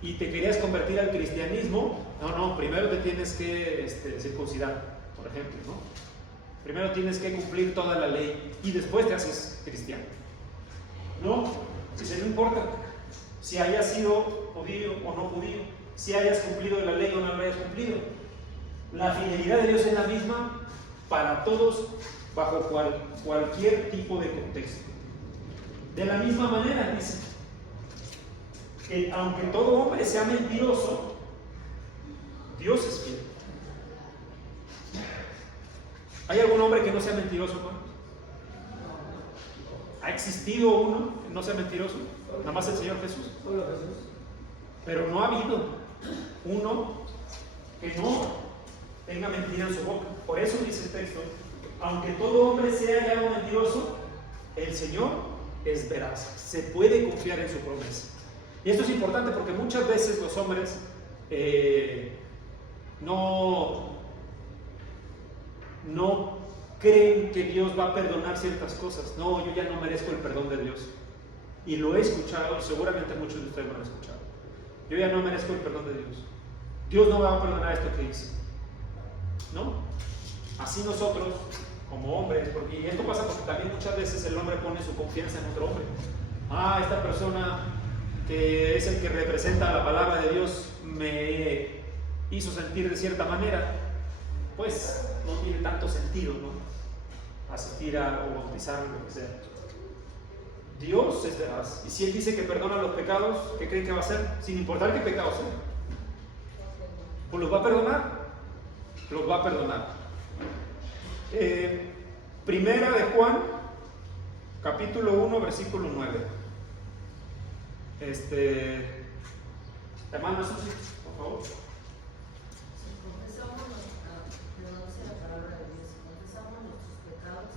y te querías convertir al cristianismo, no, primero te tienes que circuncidar, por ejemplo, ¿no? Primero tienes que cumplir toda la ley y después te haces cristiano. No, dice, no importa si hayas sido judío o no judío, si hayas cumplido la ley o no la hayas cumplido. La fidelidad de Dios es la misma para todos, bajo cualquier tipo de contexto. De la misma manera, dice, que aunque todo hombre sea mentiroso, Dios es fiel. ¿Hay algún hombre que no sea mentiroso, hermano? ¿Ha existido uno que no sea mentiroso? Nada más el Señor Jesús. Solo Jesús. Pero no ha habido uno que no tenga mentira en su boca. Por eso dice el texto, aunque todo hombre sea hallado mentiroso, el Señor es veraz. Se puede confiar en su promesa. Y esto es importante porque muchas veces los hombres no creen que Dios va a perdonar ciertas cosas. No, yo ya no merezco el perdón de Dios. Y lo he escuchado, seguramente muchos de ustedes lo han escuchado. Yo ya no merezco el perdón de Dios. Dios no va a perdonar esto que hice. ¿No? Así nosotros, como hombres, y esto pasa porque también muchas veces el hombre pone su confianza en otro hombre. Esta persona que es el que representa la palabra de Dios me hizo sentir de cierta manera, pues no tiene tanto sentido, ¿no? Asistir o bautizar, lo que sea. Dios es veraz, y si Él dice que perdona los pecados, ¿qué creen que va a hacer? Sin importar qué pecados sean, pues los va a perdonar. Los va a perdonar. Primera de Juan, capítulo 1, versículo 9. Hermano Susi, por favor. Si confesamos la palabra de Dios, si confesamos nuestros pecados,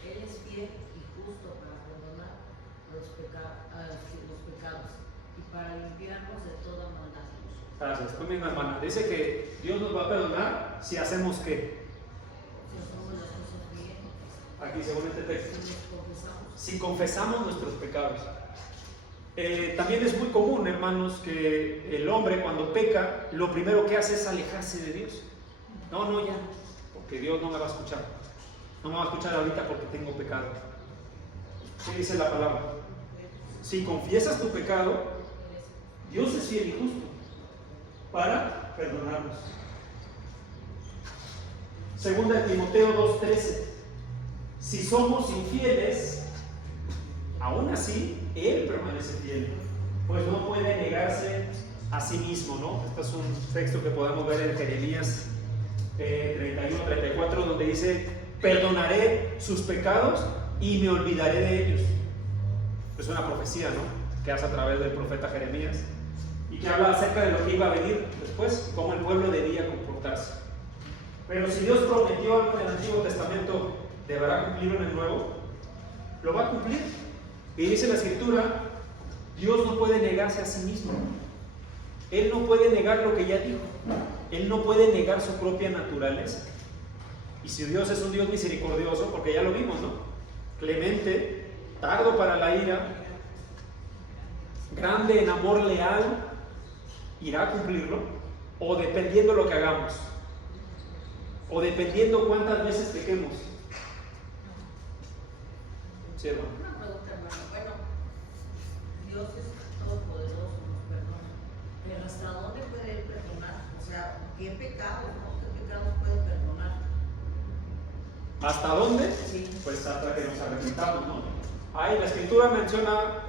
Él es fiel y justo para perdonar los pecados y para limpiarnos de toda maldad. Gracias. Muy bien, hermana. Dice que Dios nos va a perdonar si hacemos qué. Si hacemos las cosas bien, Aquí, según este texto. si nos confesamos. Si confesamos nuestros pecados. También es muy común, hermanos, que el hombre cuando peca, lo primero que hace es alejarse de Dios. No, ya, porque Dios no me va a escuchar. No me va a escuchar ahorita porque tengo pecado. ¿Qué dice la palabra? Si confiesas tu pecado, Dios es fiel y justo para perdonarnos. Segunda de Timoteo 2:13. Si somos infieles, aún así, Él permanece fiel, pues no puede negarse a sí mismo, ¿no? Este es un texto que podemos ver en Jeremías 31-34, donde dice: perdonaré sus pecados y me olvidaré de ellos. Es una profecía, ¿no?, que hace a través del profeta Jeremías y que habla acerca de lo que iba a venir después, cómo el pueblo debía comportarse. Pero si Dios prometió algo en el Antiguo Testamento, ¿deberá cumplirlo en el Nuevo? Lo va a cumplir. Y dice la Escritura: Dios no puede negarse a sí mismo. Él no puede negar lo que ya dijo. Él no puede negar su propia naturaleza. Y si Dios es un Dios misericordioso, porque ya lo vimos, ¿no?, clemente, tardo para la ira, grande en amor leal, ¿irá a cumplirlo? O dependiendo lo que hagamos, o dependiendo cuántas veces pequemos. ¿Sí, hermano? Una pregunta, hermano. Bueno, Dios es todopoderoso, nos perdona. Pero ¿hasta dónde puede Él perdonar? O sea, ¿qué pecados, no? ¿Qué pecados puede perdonar? ¿Hasta dónde? Sí. Pues hasta que nos arrepintamos, ¿no? Ahí la Escritura menciona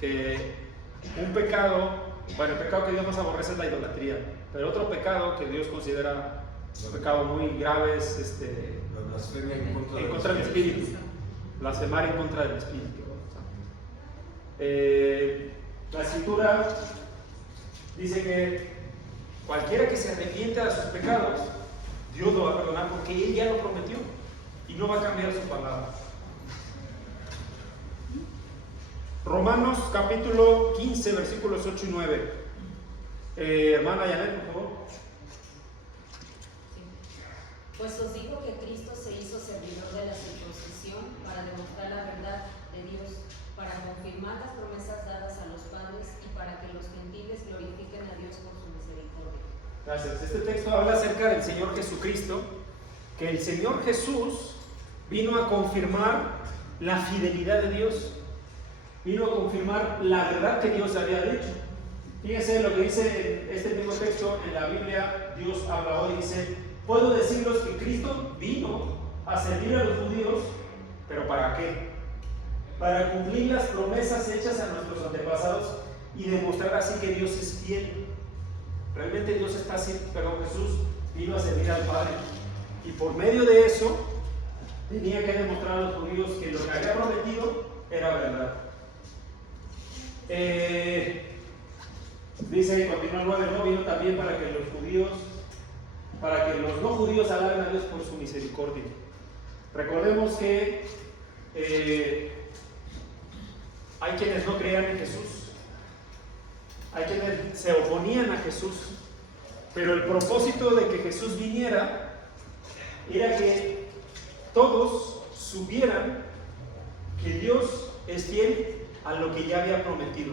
que un pecado, bueno, el pecado que Dios nos aborrece es la idolatría, pero otro pecado que Dios considera un pecado muy grave es La blasfemia en contra del Espíritu, blasfemar en contra del Espíritu. La Escritura dice que cualquiera que se arrepienta de sus pecados, Dios lo va a perdonar porque Él ya lo prometió y no va a cambiar su palabra. Romanos capítulo 15, versículos 8 y 9. Hermana Janet, por favor. Pues os digo que Cristo se hizo servidor de la circuncisión para demostrar la verdad de Dios, para confirmar las promesas dadas a los padres y para que los gentiles glorifiquen a Dios por su misericordia. Gracias. Este texto habla acerca del Señor Jesucristo, que el Señor Jesús vino a confirmar la fidelidad de Dios, vino a confirmar la verdad que Dios había dicho. Fíjense lo que dice en este mismo texto en la Biblia. Dios habla hoy y dice: puedo deciros que Cristo vino a servir a los judíos, pero ¿para qué? Para cumplir las promesas hechas a nuestros antepasados y demostrar así que Dios es fiel. Realmente Dios está así, Jesús vino a servir al Padre y por medio de eso tenía que demostrar a los judíos que lo que había prometido era verdad. Dice, continúa el 9, no vino también para que los no judíos alaben a Dios por su misericordia. Recordemos que hay quienes no creían en Jesús, hay quienes se oponían a Jesús, pero el propósito de que Jesús viniera era que todos supieran que Dios es fiel a lo que ya había prometido.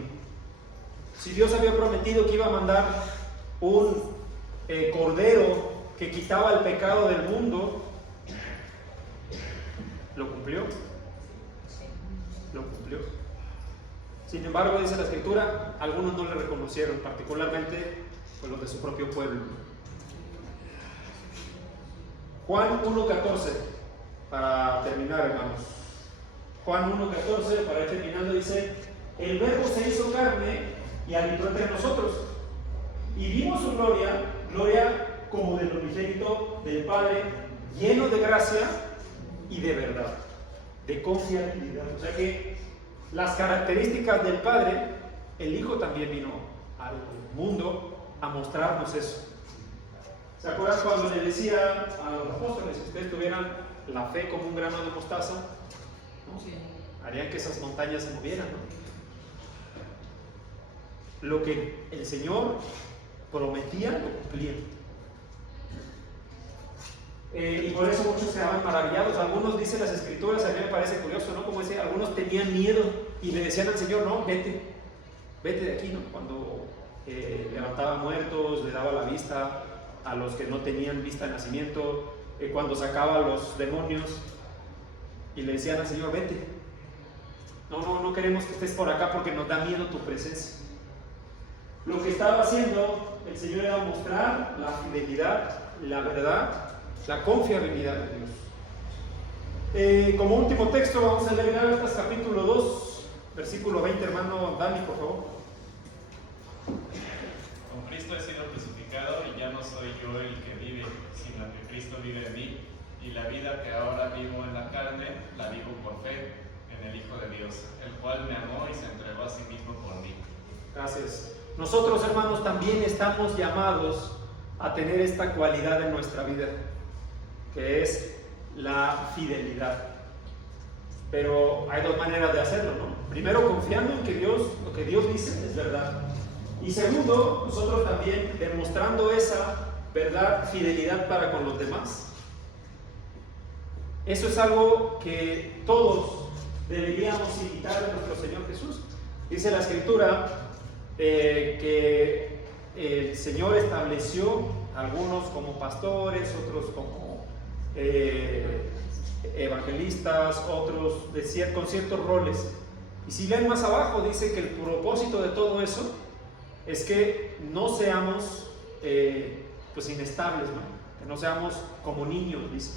Si Dios había prometido que iba a mandar un cordero que quitaba el pecado del mundo, ¿lo cumplió? Lo cumplió. Sin embargo, dice la Escritura, algunos no le reconocieron, particularmente pues, los de su propio pueblo. Juan 1:14, para terminar, hermanos. Juan 1:14, para ir terminando, dice: el Verbo se hizo carne y habitó entre nosotros, y vimos su gloria, gloria como del unigénito del Padre, lleno de gracia y de verdad, de confiabilidad. O sea que las características del Padre, el Hijo también vino al mundo a mostrarnos eso. ¿Se acuerdan cuando le decía a los apóstoles, si ustedes tuvieran la fe como un grano de mostaza, ¿no? Harían que esas montañas se movieran, ¿no? Lo que el Señor prometía, lo cumplía. Y por eso muchos quedaban maravillados. Algunos, dicen las escrituras, a mí me parece curioso, ¿no? Como dice, algunos tenían miedo y le decían al Señor, no, vete de aquí, ¿no? Cuando levantaba muertos, le daba la vista a los que no tenían vista de nacimiento, cuando sacaba a los demonios, y le decían al Señor, vete. No queremos que estés por acá porque nos da miedo tu presencia. Lo que estaba haciendo el Señor era mostrar la fidelidad, la verdad, la confiabilidad de Dios. Como último texto vamos a leer Gálatas capítulo 2, versículo 20, hermano Dani, por favor. Con Cristo he sido crucificado y ya no soy yo el que vive, sino que Cristo vive en mí, y la vida que ahora vivo en la carne, la vivo por fe en el Hijo de Dios, el cual me amó y se entregó a sí mismo por mí. Gracias. Nosotros, hermanos, también estamos llamados a tener esta cualidad en nuestra vida, que es la fidelidad. Pero hay dos maneras de hacerlo, ¿no? Primero, confiando en que lo que Dios dice es verdad. Y segundo, nosotros también demostrando esa verdad, fidelidad para con los demás. Eso es algo que todos deberíamos imitar de nuestro Señor Jesús. Dice la Escritura que el Señor estableció algunos como pastores, otros como evangelistas, otros con ciertos roles. Y si leen más abajo, dice que el propósito de todo eso es que no seamos pues inestables, ¿no? Que no seamos como niños, dice,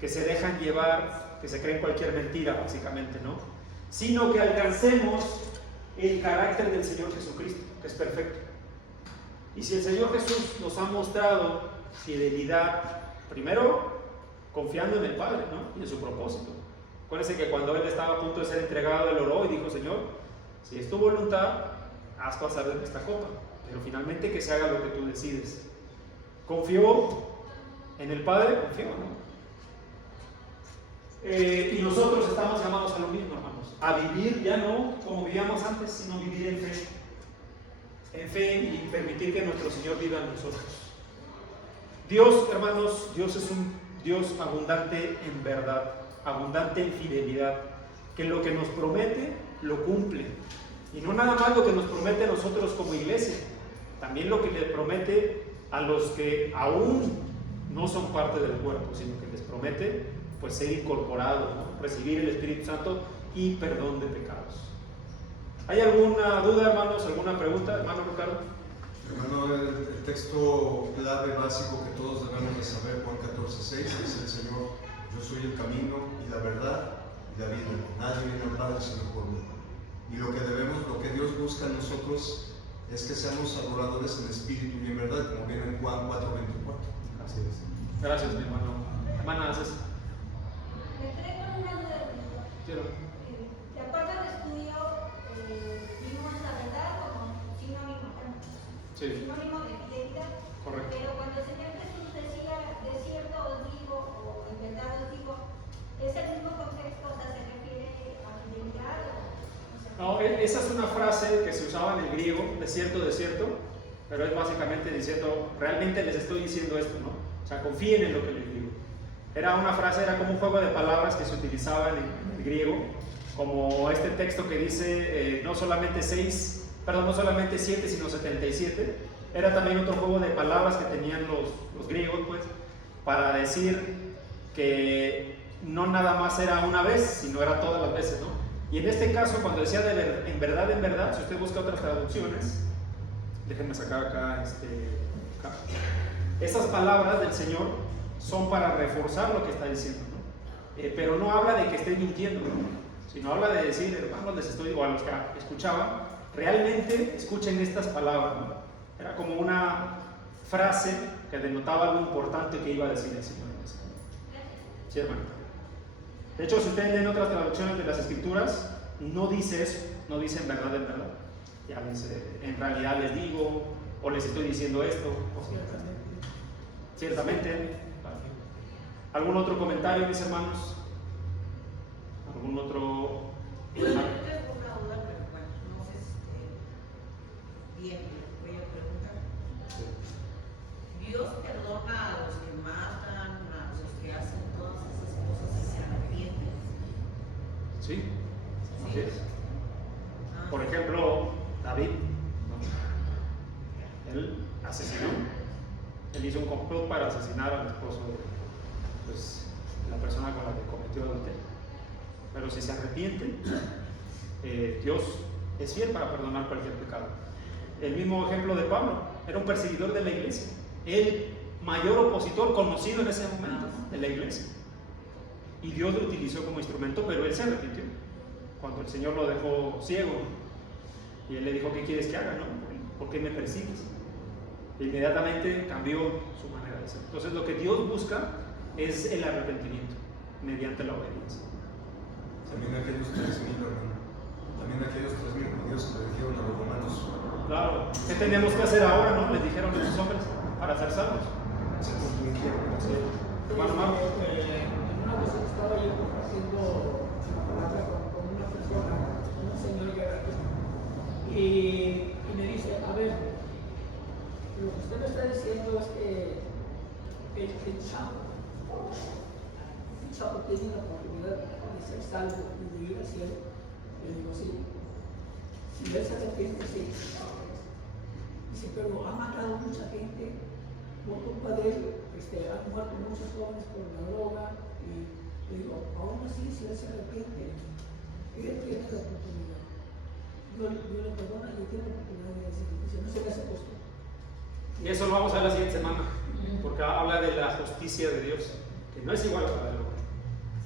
que se dejan llevar, que se creen cualquier mentira, básicamente, ¿no? Sino que alcancemos el carácter del Señor Jesucristo, que es perfecto. Y si el Señor Jesús nos ha mostrado fidelidad, primero confiando en el Padre, ¿no? Y en su propósito. Acuérdense que cuando Él estaba a punto de ser entregado, Él oró y dijo, Señor, si es tu voluntad, haz pasar de esta copa, pero finalmente que se haga lo que tú decides. Confió en el Padre, confió, ¿no? Y nosotros estamos llamados a lo mismo, hermanos, a vivir ya no como vivíamos antes, sino vivir en fe y permitir que nuestro Señor viva en nosotros. Dios, hermanos, Dios es un Dios abundante en verdad, abundante en fidelidad, que lo que nos promete, lo cumple. Y no nada más lo que nos promete a nosotros como iglesia, también lo que le promete a los que aún no son parte del cuerpo, sino que les promete pues ser incorporados, ¿no? Recibir el Espíritu Santo y perdón de pecados. ¿Hay alguna duda, hermanos? ¿Alguna pregunta, hermano Ricardo? Hermano, el texto clave básico que todos debemos de saber, Juan 14:6, dice el Señor, yo soy el camino y la verdad y la vida. Nadie viene al Padre sino por mí. Y lo que Dios busca en nosotros es que seamos adoradores en espíritu y en verdad, como viene en Juan 4:24. Así es. Gracias, mi hermano. Hermana, ¿haces? Me quedé con una duda. Quiero. De acuerdo al estudio, vimos la verdad como sinónimo de fidelidad. Correcto. Pero cuando el Señor Jesús decía, de cierto os digo, o en verdad os digo, ¿es el mismo contexto? O sea, ¿se refiere a fidelidad? No, esa es una frase que se usaba en el griego, de cierto, pero es básicamente diciendo, realmente les estoy diciendo esto, ¿no? O sea, confíen en lo que les digo. Era una frase, era como un juego de palabras que se utilizaba en el griego, como este texto que dice no solamente 7, sino 77. Era también otro juego de palabras que tenían los griegos, pues, para decir que no nada más era una vez, sino era todas las veces, ¿no? Y en este caso, cuando decía en verdad, si usted busca otras traducciones, déjenme sacar acá. Esas palabras del Señor son para reforzar lo que está diciendo, ¿no? Pero no habla de que esté mintiendo, ¿no? Sino habla de decir, hermanos, les estoy, o a los que escuchaban, realmente escuchen estas palabras, ¿no? Era como una frase que denotaba algo importante que iba a decir el Señor. Sí, hermano. De hecho, si ustedes leen otras traducciones de las Escrituras, no dice eso, no dice en verdad, ya en realidad les digo, o les estoy diciendo esto, o ciertamente. ¿Algún otro comentario, mis hermanos? ¿Algún otro? Bueno, yo tengo una duda, pero bueno, no sé si bien, voy a preguntar. ¿Dios perdona a los que matan, a los que hacen todas esas cosas y se arrepienten? Sí, así es. Ah. Por ejemplo, David, ¿no? Él asesinó, él hizo un complot para asesinar al esposo de la persona con la que cometió adulterio. Pero si se arrepiente, Dios es fiel para perdonar cualquier pecado. El mismo ejemplo de Pablo, era un perseguidor de la iglesia, el mayor opositor conocido en ese momento de la iglesia. Y Dios lo utilizó como instrumento, pero él se arrepintió. Cuando el Señor lo dejó ciego, y él le dijo: ¿qué quieres que haga? ¿No? ¿Por qué me persigues? E inmediatamente cambió su manera de ser. Entonces, lo que Dios busca es el arrepentimiento mediante la obediencia. También aquellos 3,000, hermano. También aquellos 3,000 judíos que le dijeron a los romanos: Claro, ¿qué tenemos que hacer ahora? ¿No? Les dijeron esos hombres para ser salvos. se convirtieron. Sí. Hermano Marco. En una ocasión estaba yo compartiendo palabra con una persona, un señor guerrero, y me dice: a ver, lo que usted me está diciendo es que el chavo tiene la oportunidad de ser salvo y de ir al cielo. Le digo: sí. Si él se arrepiente, sí. Dice: pero ha matado mucha gente por culpa de él, han muerto muchos jóvenes por la droga. Y le digo: aún así, si él se arrepiente, él tiene la oportunidad. Yo le perdono y tiene la oportunidad de decir: no se me hace justo. Y eso lo vamos a ver la siguiente semana, porque habla de la justicia de Dios, que no es igual a la del hombre.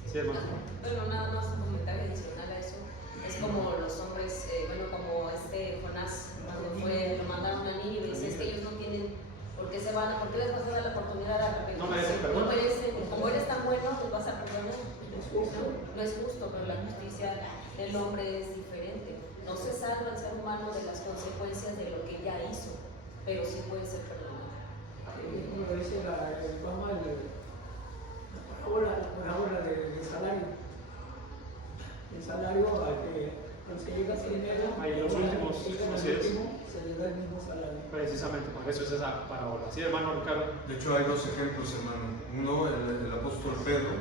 ¿Sí, hermano? Bueno, nada más un comentario adicional a eso. Es como los hombres, como Jonás, cuando lo mandaron a Nínive, y dice: es que ellos no tienen por qué se van a, por qué les vas a dar la oportunidad de arrepentirse. No merecen perdón. No merecen, como eres tan bueno, les vas a perdonar. No es justo, pero la justicia del hombre es diferente. No se salva el ser humano de las consecuencias de lo que ya hizo, pero sí puede ser perdonado. Como dice la parábola del salario. El salario al que llega sin dinero, Ahí los últimos, así es. se le da el mismo salario. Precisamente por eso es esa parábola. ¿Sí, hermano Ricardo? De hecho, hay dos ejemplos, hermano. Uno, el apóstol Pedro,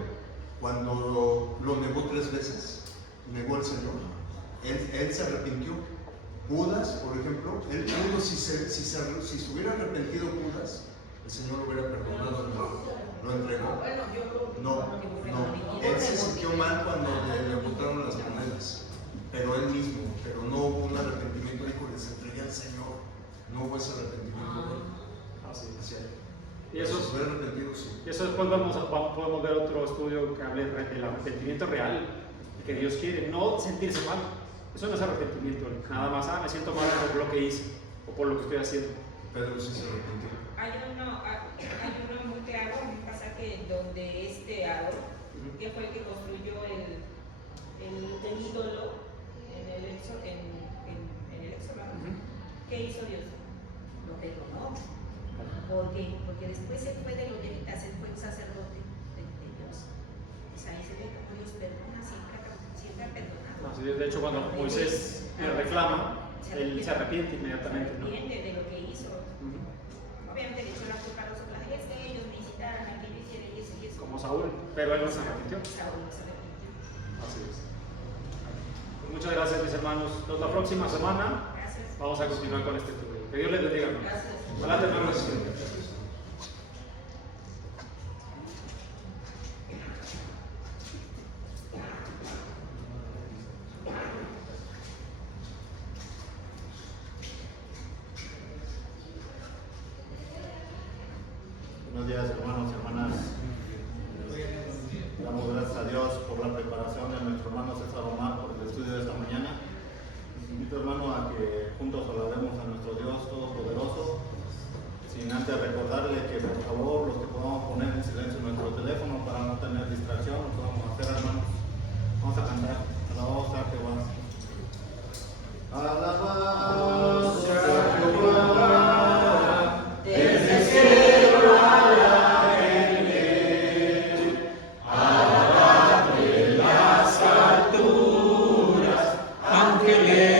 cuando lo negó 3 veces, negó al Señor. Él se arrepintió. Judas, por ejemplo, él pudo, si se hubiera arrepentido Judas, el Señor lo hubiera perdonado. Lo entregó. No. Él se sintió mal cuando le botaron las monedas, pero él mismo, pero no hubo un arrepentimiento. Dijo: les entregué al Señor. No hubo ese arrepentimiento. Así es. Sí. Y eso, Si se hubiera arrepentido, sí. y eso después podemos ver otro estudio que hable del arrepentimiento real, que Dios quiere, no sentirse mal. Eso no es arrepentimiento, nada más: me siento mal por lo que hice o por lo que estoy haciendo. Pedro sí se arrepintió. Hay uno muy claro, un pasaje donde Aarón, que fue el que construyó el ídolo en el Éxodo, ¿qué hizo Dios? Lo perdonó. ¿Por qué? Porque después él fue de los levitas, él fue un sacerdote de Dios. Pues ahí se ve cómo Dios perdona, siempre ha perdonado. Así es. De hecho, cuando Moisés le reclama, él se arrepiente inmediatamente, ¿no? Se arrepiente de lo que hizo. Obviamente le echó la culpa a los otros, es que ellos me hicieron aquello, hicieron eso y eso. Como Saúl, pero él no se arrepintió. Saúl no se arrepintió. Así es. Pues muchas gracias, mis hermanos. La próxima semana Gracias. vamos a continuar con este estudio. Que Dios les bendiga. Gracias. Adelante, hermanos. Buenos días, hermanos y hermanas. Damos gracias a Dios por la preparación de nuestro hermano César Omar por el estudio de esta mañana. Les invito, hermano, a que juntos alabemos a nuestro Dios Todopoderoso, sin antes recordarle que por favor los que podamos poner en silencio nuestro teléfono para no tener distracción, lo podamos hacer, hermanos.